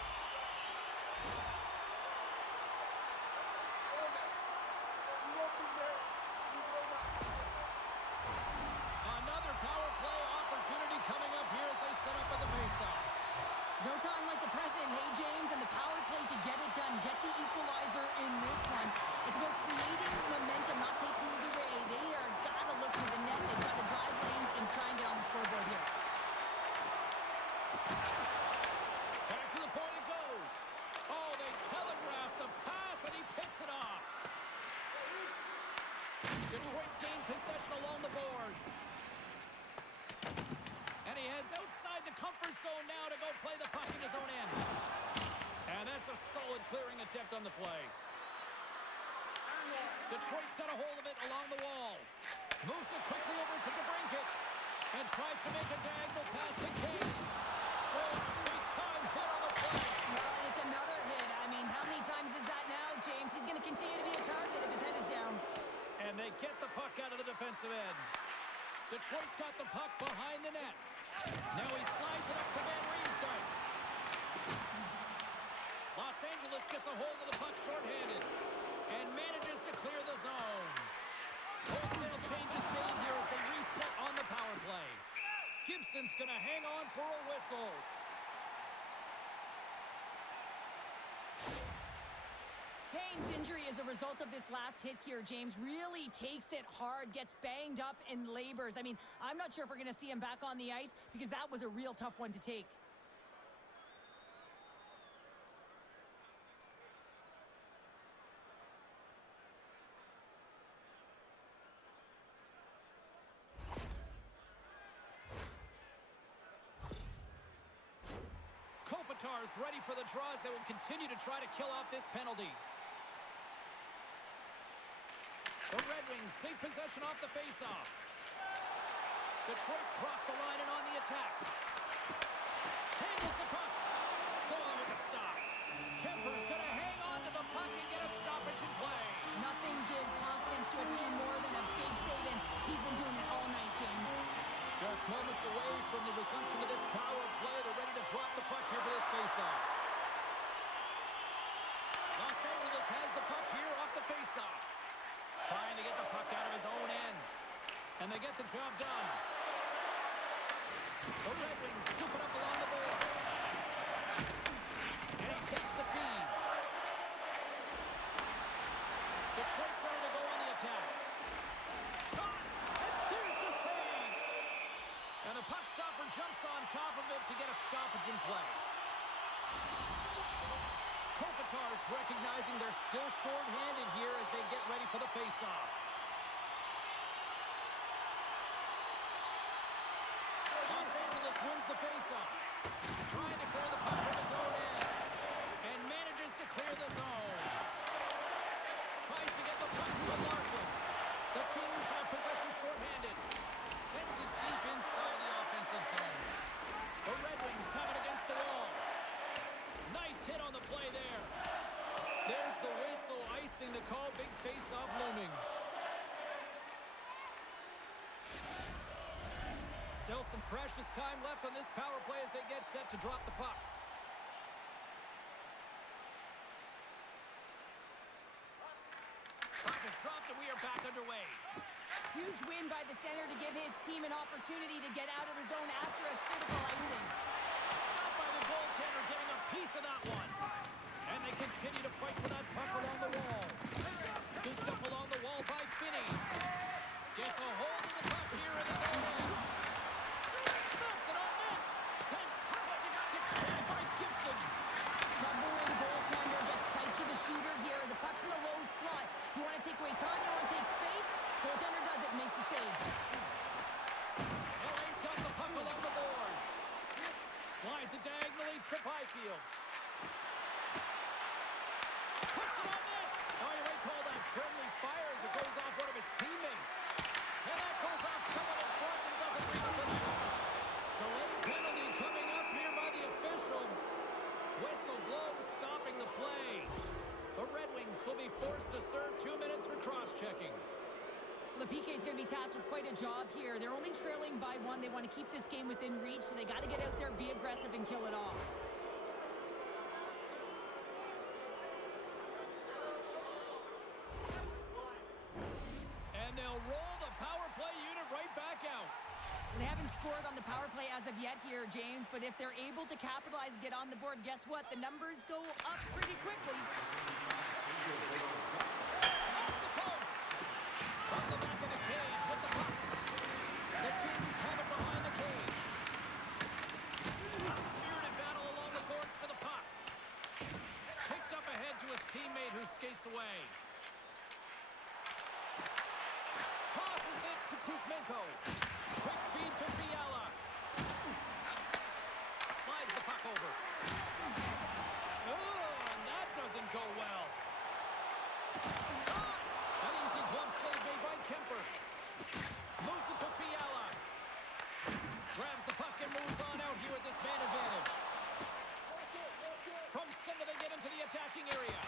Another power play opportunity coming up here as they set up at the faceoff. No time like the present, hey, James, and the power play to get it done. Get the equalizer in this one. It's about creating momentum, not taking it away. They are got to look to the net. They've got to drive lanes and try and get on the scoreboard here. Back to the point it goes. Oh, they telegraphed the pass, and he picks it off. Detroit's gained possession along the boards. And he heads outside the comfort zone now to go play the puck in his own end. And that's a solid clearing attempt on the play. Detroit's got a hold of it along the wall. Moves it quickly over to DeBrincat. And tries to make a diagonal pass to King. Oh, big-time hit on the play. Well, and it's another hit. I mean, how many times is that now, James? He's going to continue to be a target if his head is down. And they get the puck out of the defensive end. Detroit's got the puck behind the net. Now he slides it up to Van Riemsdyk. Los Angeles gets a hold of the puck shorthanded and manages to clear the zone. Wholesale changes made here as they reset on the power play. Gibson's going to hang on for a whistle. Kane's injury as a result of this last hit here, James, really takes it hard, gets banged up and labors. I mean, I'm not sure if we're going to see him back on the ice because that was a real tough one to take. Kopitar's ready for the draws. They will continue to try to kill off this penalty. The Red Wings take possession off the faceoff. Detroit's crossed the line and on the attack. Handles the puck. Goalie with a stop. Kemper's going to hang on to the puck and get a stoppage in play. Nothing gives confidence to a team more than a big save, and he's been doing it all night, James. Just moments away from the resumption of this power play. They're ready to drop the puck here for this faceoff. Los Angeles has the puck here off the faceoff. Trying to get the puck out of his own end. And they get the job done. The Red Wings scoop it up along the boards. And he takes the feed. Detroit's ready to go on the attack. Shot! And there's the save! And the puck stopper jumps on top of it to get a stoppage in play. Kopitar's teammates recognizing they're still short-handed here as they get ready for the face-off. Los Angeles wins the face-off. Trying to clear the puck from his own end. And manages to clear the zone. Tries to get the puck to Larkin. The Kings have possession short-handed. Sends it deep inside the offensive zone. The Red Wings have it against the wall. Nice hit on the play there. There's the whistle icing the call. Big face-off looming. Still some precious time left on this power play as they get set to drop the puck. Puck is dropped and we are back underway. Huge win by the center to give his team an opportunity to get out of the zone after a critical icing. Stopped by the goaltender, getting a piece of that one. And they continue to fight for that puck along the wall. Scooped up along the wall by Finney. Gets a hold of the puck here in his own end. Snaps it on net. Fantastic stick save by Gibson. Love the way the goaltender gets tight to the shooter here. The puck's in the low slot. You want to take away time, you want to take space. Goaltender does it, makes the save. LA's got the puck along the boards. Slides it diagonally to Byfield. Puts it on net. Oh, you might call that friendly fire as it goes off one of his teammates. And that goes off someone in front and doesn't reach the net. Delayed penalty coming up here by the official. Whistle blows, stopping the play. The Red Wings will be forced to serve 2 minutes for cross-checking. Well, the PK is going to be tasked with quite a job here. They're only trailing by 1. They want to keep this game within reach, so they got to get out there, be aggressive, and kill it off. And they'll roll the power play unit right back out. They haven't scored on the power play as of yet here, James, but if they're able to capitalize and get on the board, guess what? The numbers go up pretty quickly. Off the post. On the back of the cage with the puck. The Kings have it behind the cage. A spirited battle along the boards for the puck. Picked up ahead to his teammate who skates away. Tosses it to Kuzmenko. Quick feed to Fiala. Slides the puck over. Oh, and that doesn't go well. Shot! An easy glove save made by Kemper. Moves it to Fiala. Grabs the puck and moves on out here with this man advantage. From center they get into the attacking area.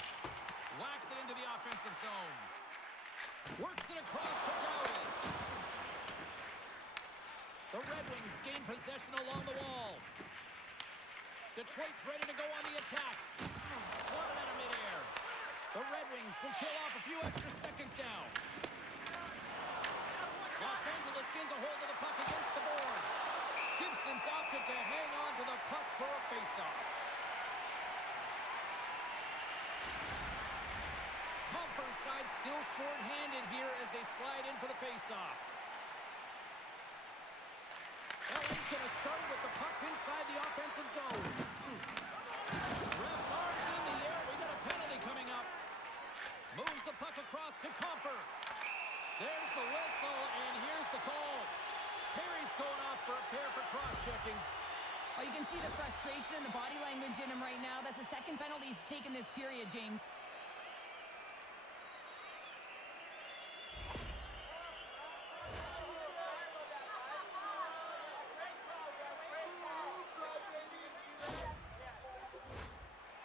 Whacks it into the offensive zone. Works it across to Doughty. The Red Wings gain possession along the wall. Detroit's ready to go on the attack. Slotted out of midair. The Red Wings will kill off a few extra seconds now. Los Angeles gains a hold of the puck against the boards. Gibson's opted to hang on to the puck for a faceoff. Comper's side still short-handed here as they slide in for the faceoff. LA's going to start with the puck inside the offensive zone. Ref's arms in the air. We got a penalty coming up. Moves the puck across to Comper. There's the whistle, and here's the call. Perry's going off for a pair for cross-checking. Oh, you can see the frustration and the body language in him right now. That's the second penalty he's taken this period, James.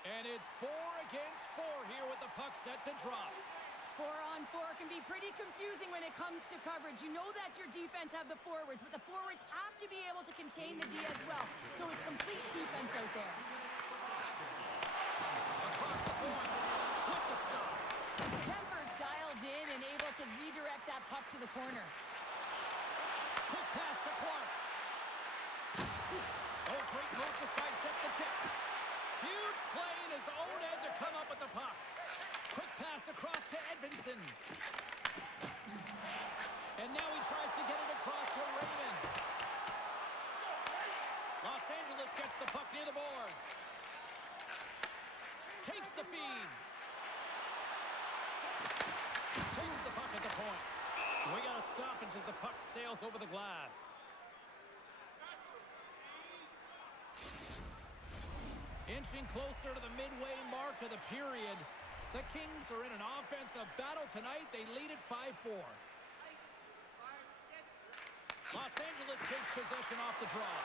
And it's 4 against 4 here with the puck set to drop. 4-on-4 can be pretty confusing when it comes to coverage. You know that your defense have the forwards, but the forwards have to be able to contain the D as well. So it's complete defense out there. Across the point with the stop. Kemper's dialed in and able to redirect that puck to the corner. Quick pass to Clark. Oh, great move to sidestep the check. Huge play in his own end to come up with the puck. Quick pass across to Edvinson. And now he tries to get it across to Raymond. Los Angeles gets the puck near the boards. Takes the the feed. Takes the puck at the point. We got a stoppage as the puck sails over the glass. Inching closer to the midway mark of the period. The Kings are in an offensive battle tonight. They lead at 5-4. Los Angeles takes possession off the draw.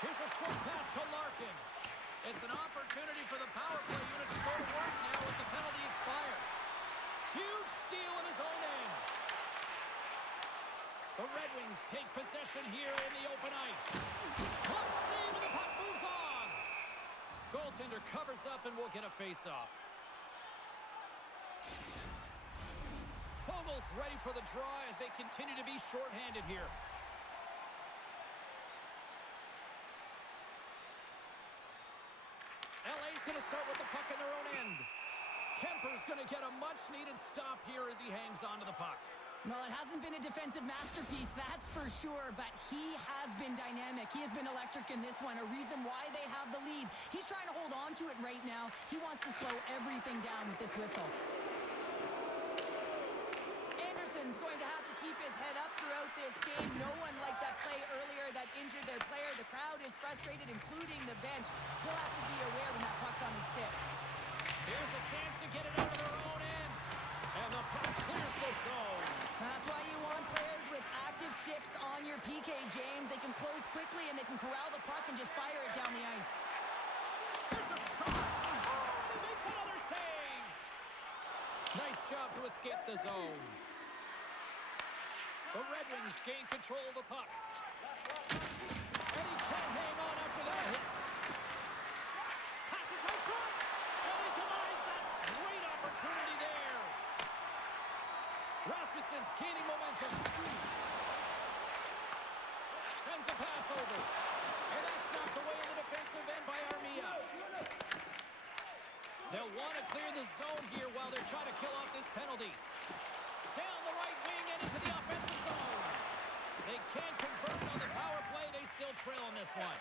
Here's a short pass to Larkin. It's an opportunity for the power play unit to go to work now as the penalty expires. Huge steal in his own end. The Red Wings take possession here in the open ice. Glove save and the puck moves on. Goaltender covers up and will get a face-off. Fogel's ready for the draw as they continue to be shorthanded here. LA's going to start with the puck in their own end. Kemper's going to get a much-needed stop here as he hangs onto the puck. Well, it hasn't been a defensive masterpiece, that's for sure, but he has been dynamic. He has been electric in this one, a reason why they have the lead. He's trying to hold on to it right now. He wants to slow everything down with this whistle. Anderson's going to have to keep his head up throughout this game. No one liked that play earlier that injured their player. The crowd is frustrated, including the bench. He'll have to be aware when that puck's on the stick. Here's a chance to get it out of their own end. And the puck clears the zone. That's why you want players with active sticks on your PK, James. They can close quickly and they can corral the puck and just fire it down the ice. There's a shot. Oh, and he makes another save. Nice job to escape the zone. The Red Wings gain control of the puck. And he can't hang on after that hit. Passes out front. And he denies that great opportunity there. Rasmussen's gaining momentum. Sends a pass over. And that's knocked away in the defensive end by Armia. They'll want to clear the zone here while they're trying to kill off this penalty. Down the right wing and into the offensive zone. They can't convert on the power play. They still trail in this one.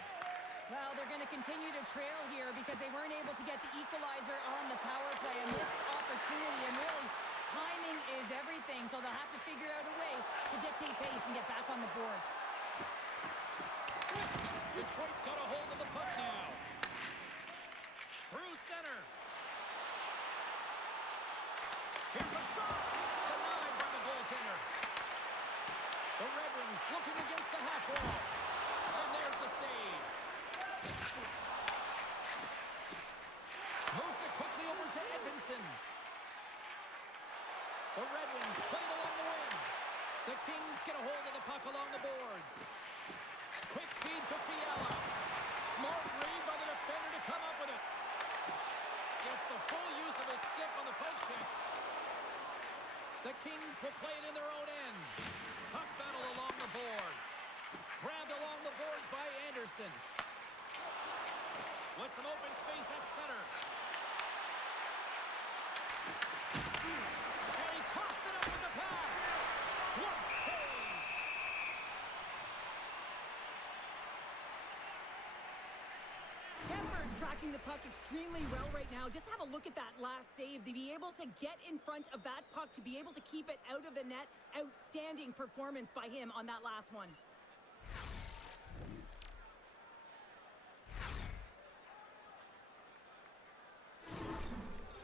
Well, they're going to continue to trail here because they weren't able to get the equalizer on the power play. A missed opportunity, and really, timing is everything, so they'll have to figure out a way to dictate pace and get back on the board. Detroit's got a hold of the puck now. Through center. Here's a shot. Denied by the goaltender. The Red Wings looking against the half wall. And there's the save. Moves it quickly over to Edmondson. The Red Wings play it along the wing. The Kings get a hold of the puck along the boards. Quick feed to Fiala. Smart read by the defender to come up with it. Gets the full use of his stick on the post check. The Kings will play it in their own end. Puck battle along the boards. Grabbed along the boards by Anderson. With some open space at center. And he coughs it up with the pass. Glove save. Kemper's tracking the puck extremely well right now. Just have a look at that last save. To be able to get in front of that puck, to be able to keep it out of the net, outstanding performance by him on that last one.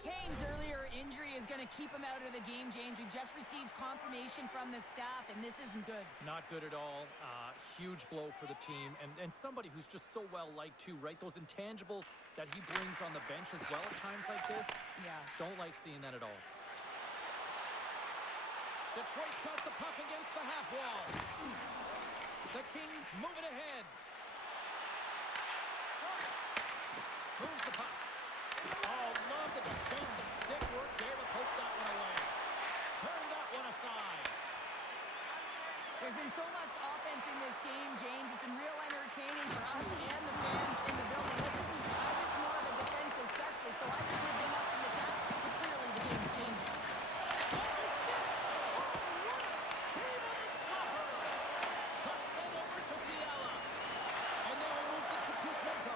Kane's earlier injury is going to keep him out of the game, James. We just received confirmation from the staff, and this isn't good. Not good at all. Huge blow for the team. And somebody who's just so well-liked, too, right? Those intangibles that he brings on the bench as well at times like this. Yeah. Don't like seeing that at all. Detroit's got the puck against the half wall. The Kings move it ahead. Moves the puck. Oh, love the defensive stick work there to poke that one away. Turn that one aside. There's been so much offense in this game, James. It's been real entertaining for us and the fans in the building. Listen, I was more of a defensive specialist, so I think we've been up in the top, but clearly the game's changing. On the stick. Oh, what a save on the slapper. Puck sent over to Fiala. And now he moves it to Kuzmenko.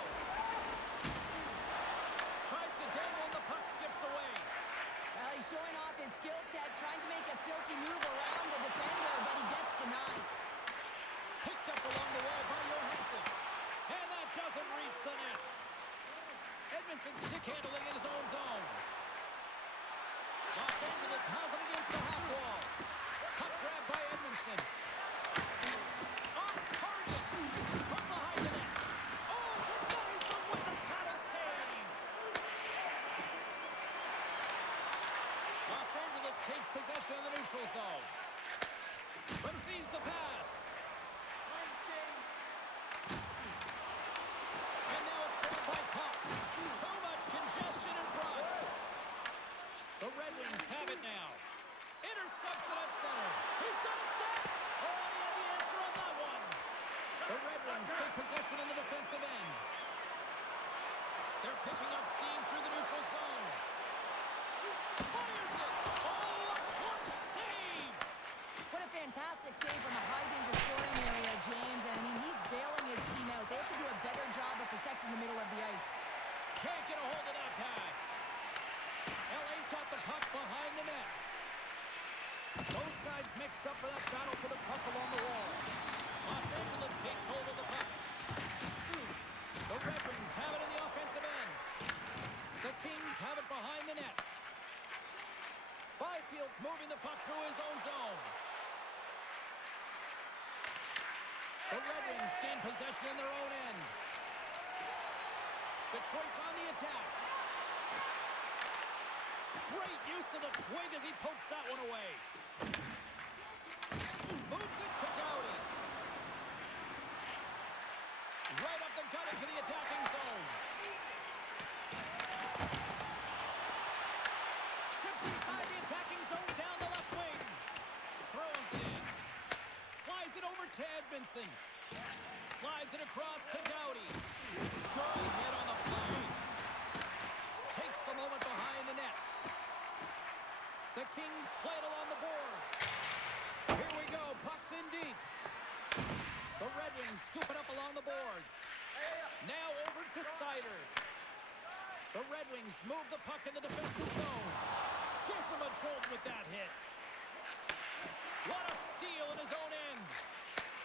Stick handling in his own zone. Los Angeles has it against the half wall. Puck grab by Edmondson. On target from behind the net. Oh, denies him with the paddle save. Los Angeles takes possession of the neutral zone. Receives the pass. And now it's grabbed by Cup. Too much congestion in front. The Red Wings have it now. Intercepts it at center. He's got a step. Oh, he had the answer on that one. The Red Wings take possession in the defensive end. They're picking up steam through the neutral zone. Fires it. Oh, a clutch save. What a fantastic save from a high-danger scoring area, James. And, I mean, he's bailing his team out. They have to do a better job of protecting the middle of the ice. Can't get a hold of that pass. LA's got the puck behind the net. Both sides mixed up for that battle for the puck along the wall. Los Angeles takes hold of the puck. The Red Wings have it in the offensive end. The Kings have it behind the net. Byfield's moving the puck through his own zone. The Red Wings gain possession in their own end. Detroit's on the attack. Great use of the twig as he pokes that one away. Moves it to Doughty. Right up the gut into the attacking zone. Steps inside the attacking zone down the left wing. Throws it in. Slides it over to Edmondson. Slides it across to Doughty. Good hit on the play. Takes a moment behind the net. The Kings play it along the boards. Here we go. Puck's in deep. The Red Wings scoop it up along the boards. Now over to Sider. The Red Wings move the puck in the defensive zone. Gives him a jolt with that hit. What a steal in his own end.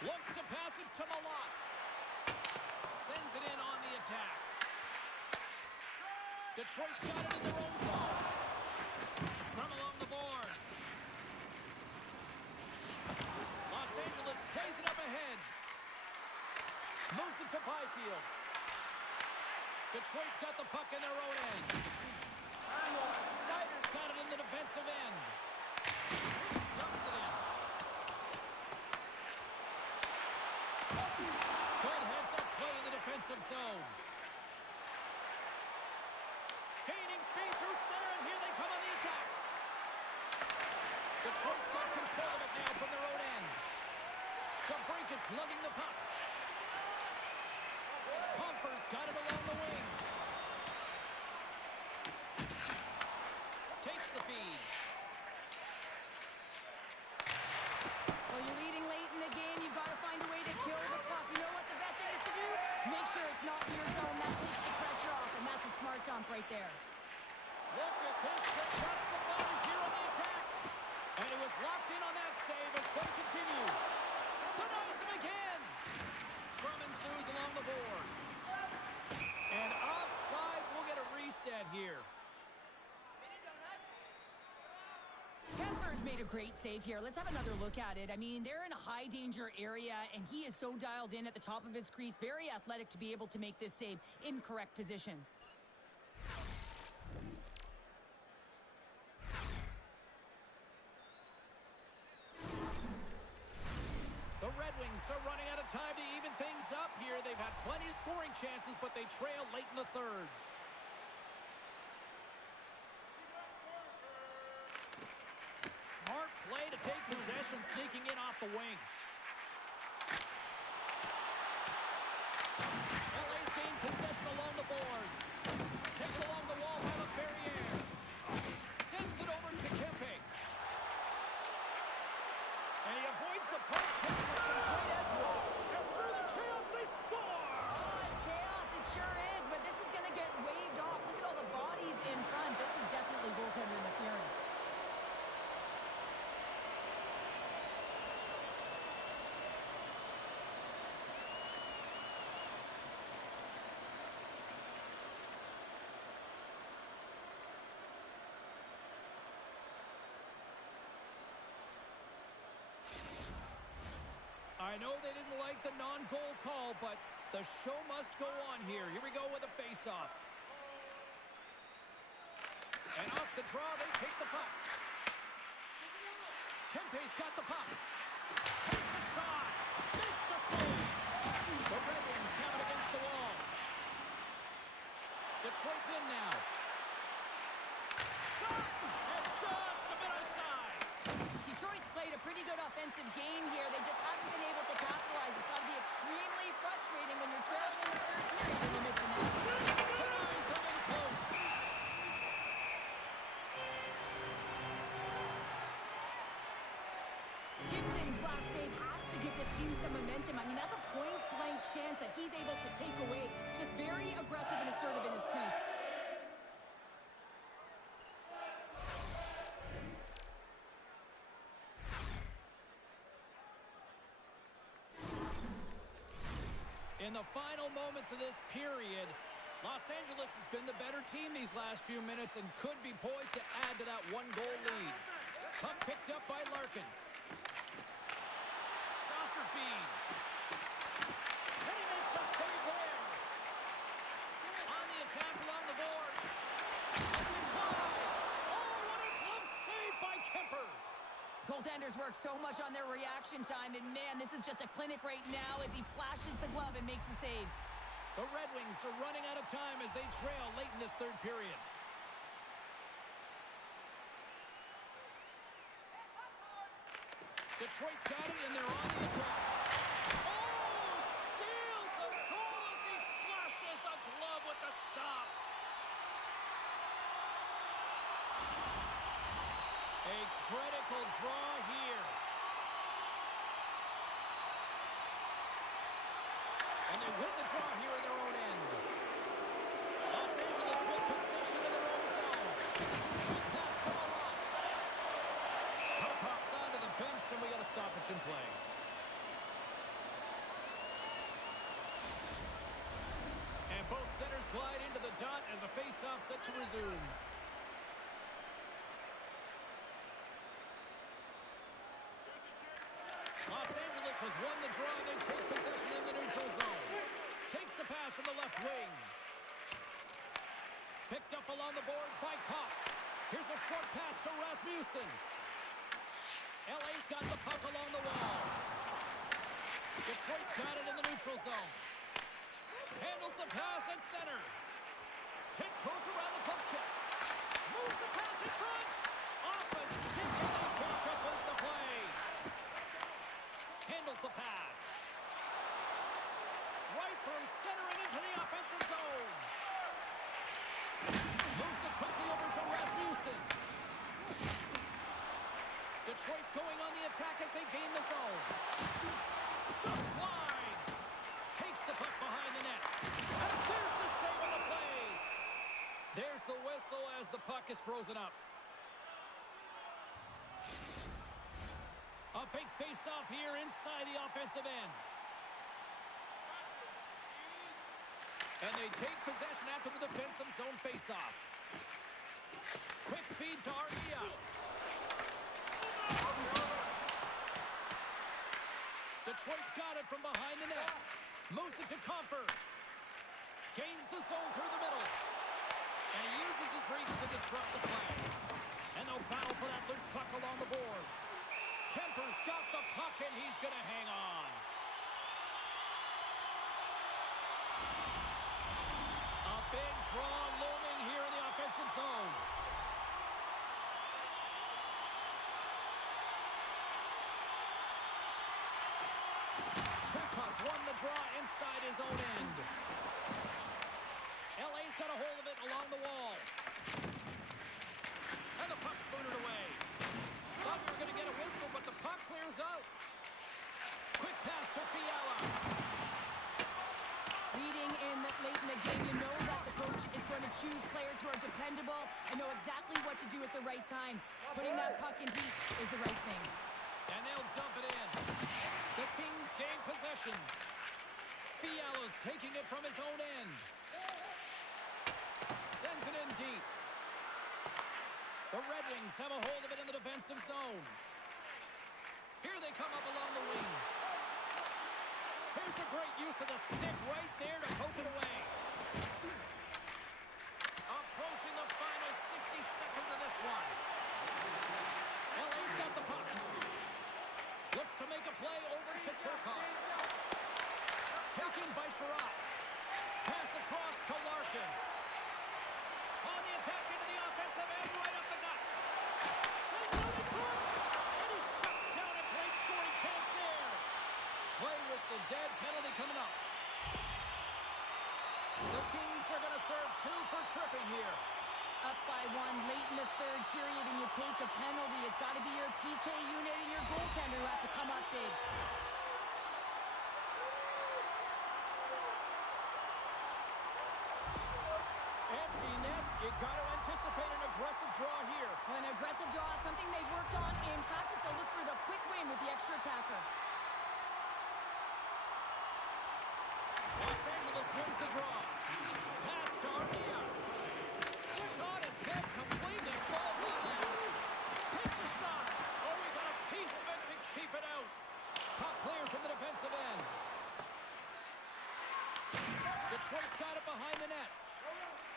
Looks to pass it to Malott. Sends it in on the attack. Detroit's got it in their own zone. Scrum along the boards. Los Angeles plays it up ahead. Moves it to Byfield. Detroit's got the puck in their own end. Sider's got it in the defensive end. Dumps it in. Good heads-up play in the defensive zone. Gaining speed through center, and here they come on the attack. Detroit's got control of it now from their own end. DeBrinket's lugging the puck. Comfer's got it along the wing. Takes the feed. Well, you're leading late in the game. You've got to find a way to kill the puck. You know what the best thing is to do? Make sure it's not in your zone. That takes the pressure off, and that's a smart dump right there. Look at this. They've got some bodies here on the attack. And he was locked in on that save as play continues. Denies him again. Scrum ensues along the boards. And offside, we'll get a reset here. Kemper's made a great save here. Let's have another look at it. I mean, they're in a high-danger area, and he is so dialed in at the top of his crease. Very athletic to be able to make this save in correct position. The Red Wings are running out of time to even things up here. They've had plenty of scoring chances, but they trail late in the third. Smart play to take possession, sneaking in off the wing. LA's gained possession along the boards. Taken along the wall by LaFerriere. Sends it over to Kempe. And he avoids the puck hit with some great edge work. And through the chaos, they score! Oh, it's chaos. It sure is, but this is going to get waved off. Look at all the bodies in front. This is definitely goaltender interference. I know they didn't like the non-goal call, but the show must go on here. Here we go with a face-off. And off the draw, they take the puck. Kempe's got the puck. Takes a shot. Makes the save. The Red Wings have it against the wall. Detroit's in now. Shot! And just a bit outside. Detroit's played a pretty good offensive game here. They just haven't been able to capitalize. It's got to be extremely frustrating when you're trailing in the third period and you miss the net. Denies them in close. Gibson's last save has to give this team some momentum. I mean, that's a point-blank chance that he's able to take away. Just very aggressive and assertive in his crease. In the final moments of this period, Los Angeles has been the better team these last few minutes and could be poised to add to that one-goal lead. Puck picked up by Larkin. Saucer feed. And he makes a save there. On the attack along the boards. It's in fly. Oh, what a glove save by Kemper. Goaltenders work so much on their reaction time, and man, this is just a clinic right now as he flashes the glove and makes the save. The Red Wings are running out of time as they trail late in this third period. Detroit's got it, and they're on the attack. Oh, steals a goal as he flashes a glove with the stop. A critical draw here. And they win the draw here in their own end. Los Angeles with possession in their own zone. Quick pass to Malott. Puck hops onto the bench, and we got a stoppage in play. And both centers glide into the dot as a face-off set to resume. Los Angeles has won the draw. They take possession in the neutral zone. Takes the pass from the left wing. Picked up along the boards by Koch. Here's a short pass to Rasmussen. LA's got the puck along the wall. Detroit's got it in the neutral zone. Handles the pass at center. Tiptoes around the puck check. Moves the pass in front. Off a stick, and they can't complete the play. Handles the pass. Right through center and into the offensive zone. Moves it quickly over to Rasmussen. Detroit's going on the attack as they gain the zone. Just wide. Takes the puck behind the net. And there's the save on the play. There's the whistle as the puck is frozen up. A big face-off here inside the offensive end. And they take possession after the defensive zone face-off. Quick feed to Armia. Detroit's got it from behind the net. Moves it to Comfort. Gains the zone through the middle. And he uses his reach to disrupt the play. And no foul for that loose puck along the boards. Kemper's got the puck, and he's going to hang on. A big draw looming here in the offensive zone. Turcotte's won the draw inside his own end. LA's got a hold of it along the wall. And the puck's booted away. Thought we were going to get a whistle, but the puck clears out. Quick pass to Fiala. Leading in late in the game, you know that the coach is going to choose players who are dependable and know exactly what to do at the right time. Putting that puck in deep is the right thing. And they'll dump it in. The Kings gain possession. Fiala's taking it from his own end. Sends it in deep. The Red Wings have a hold of it in the defensive zone. Here they come up along the wing. Here's a great use of the stick right there to poke it away. Approaching the final 60 seconds of this one. LA's got the puck. Looks to make a play over to Turcotte. Taken by Sherratt. Pass across to Larkin. On the attack into the offensive end, right up the gut. Says it out in front. And he shuts down a great scoring chance there. Play whistle dead, penalty coming up. The Kings are going to serve 2 for tripping here. Up by 1 late in the third period and you take a penalty. It's got to be your PK unit and your goaltender who have to come up big. Empty net. You got to anticipate an aggressive draw here. Well, an aggressive draw is something they've worked on in practice. They'll look for the quick win with the extra attacker. Los Angeles wins the draw. Pass to Armia. Shot attempt completely falls on that. Takes a shot. Oh, he got a piece of it to keep it out. Puck clear from the defensive end. Detroit's got it behind the net.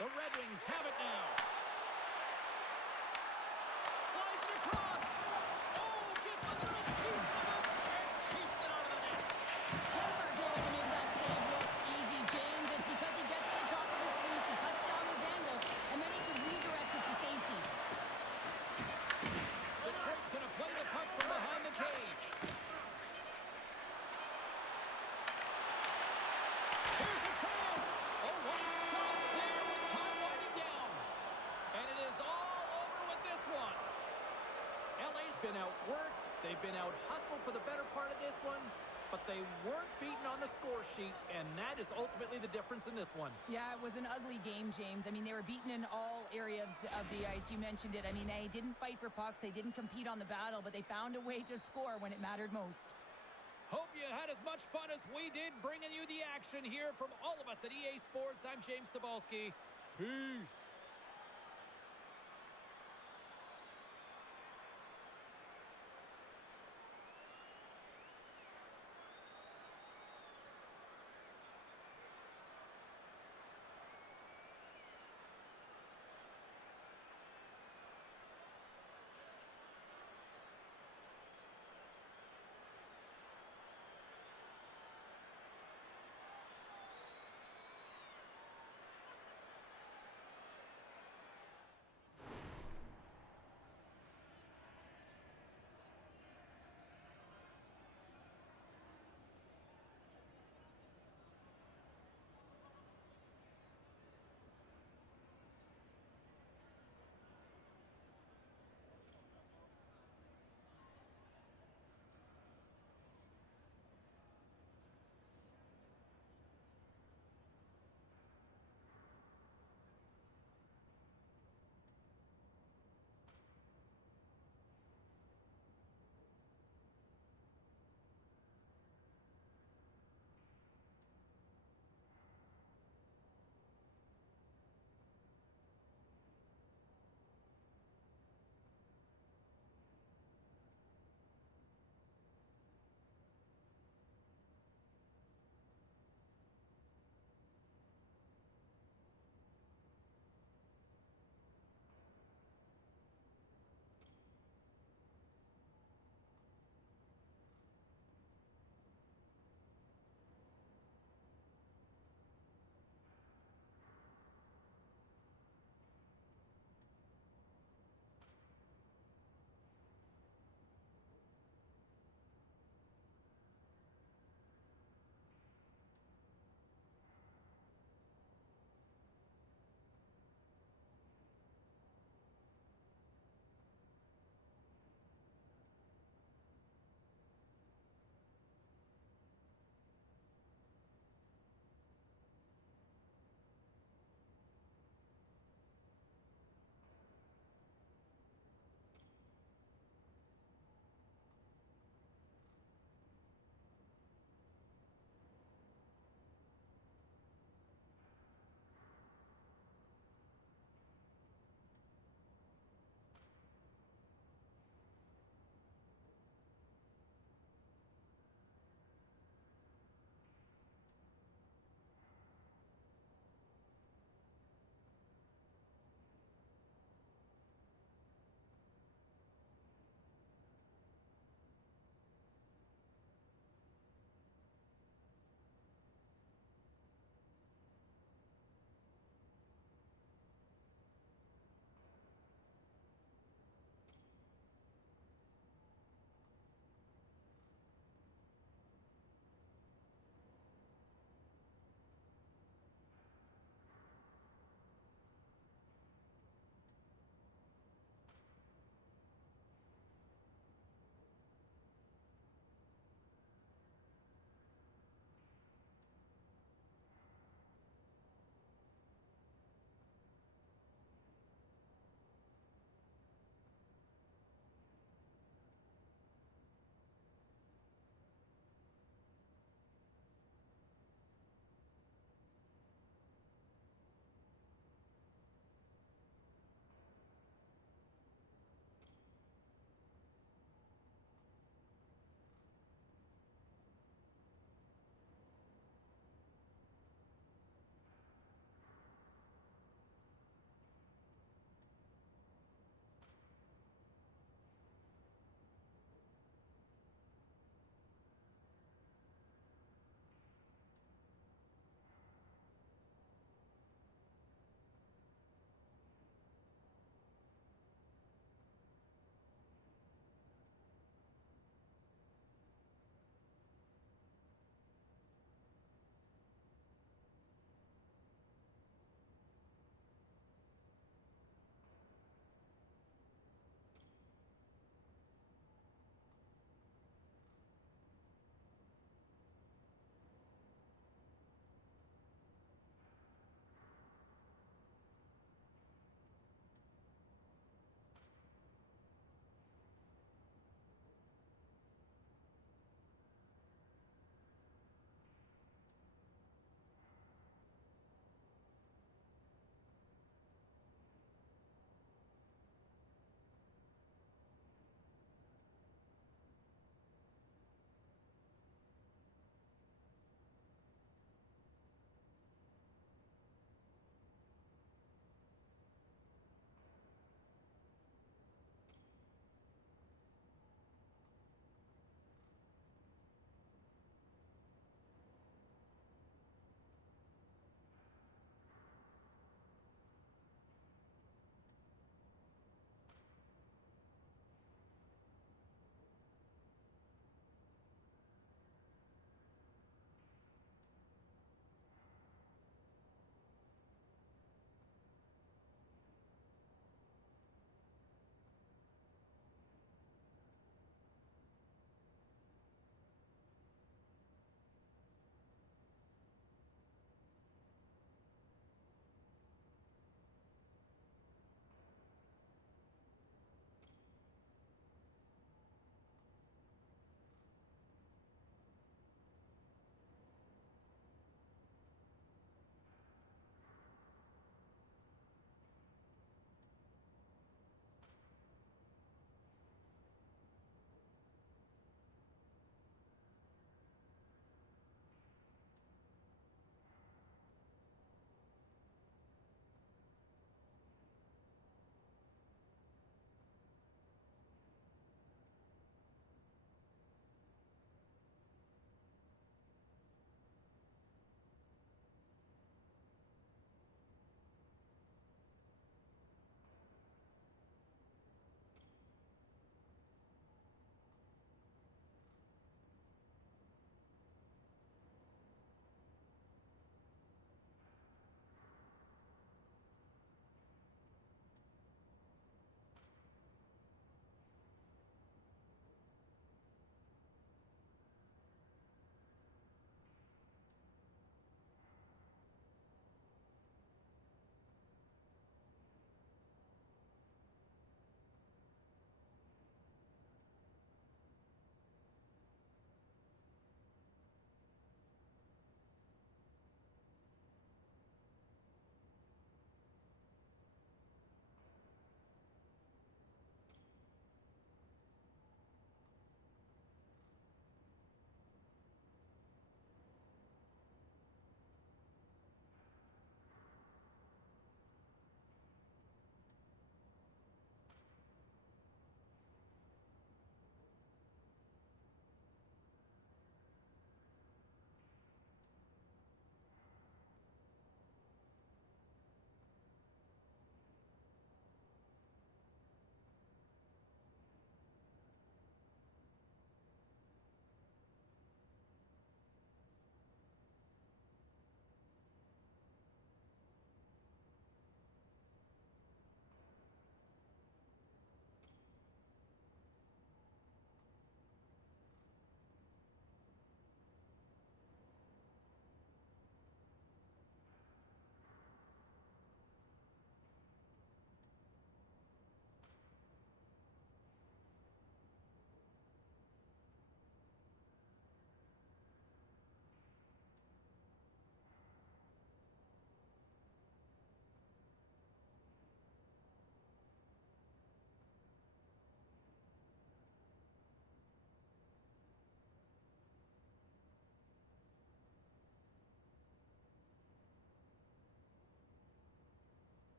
The Red Wings have it now. Slides it across. Oh, gets a little piece of it and keeps it out of the net. Kemper's able to make that save look easy, James. It's because he gets to the top of his crease, he cuts down his angle, and then he can redirect it to safety. Detroit's going to play the puck from behind the cage. Here's a chance. Oh, what a stop there with time winding down. And it is all over with this one. LA's been outworked. They've been out-hustled for the better part of this one. But they weren't beaten on the score sheet, and that is ultimately the difference in this one. Yeah, it was an ugly game, James. I mean, they were beaten in all areas of the ice. You mentioned it. I mean, they didn't fight for pucks. They didn't compete on the battle, but they found a way to score when it mattered most. Hope you had as much fun as we did bringing you the action here from all of us at EA Sports. I'm James Cebulski. Peace.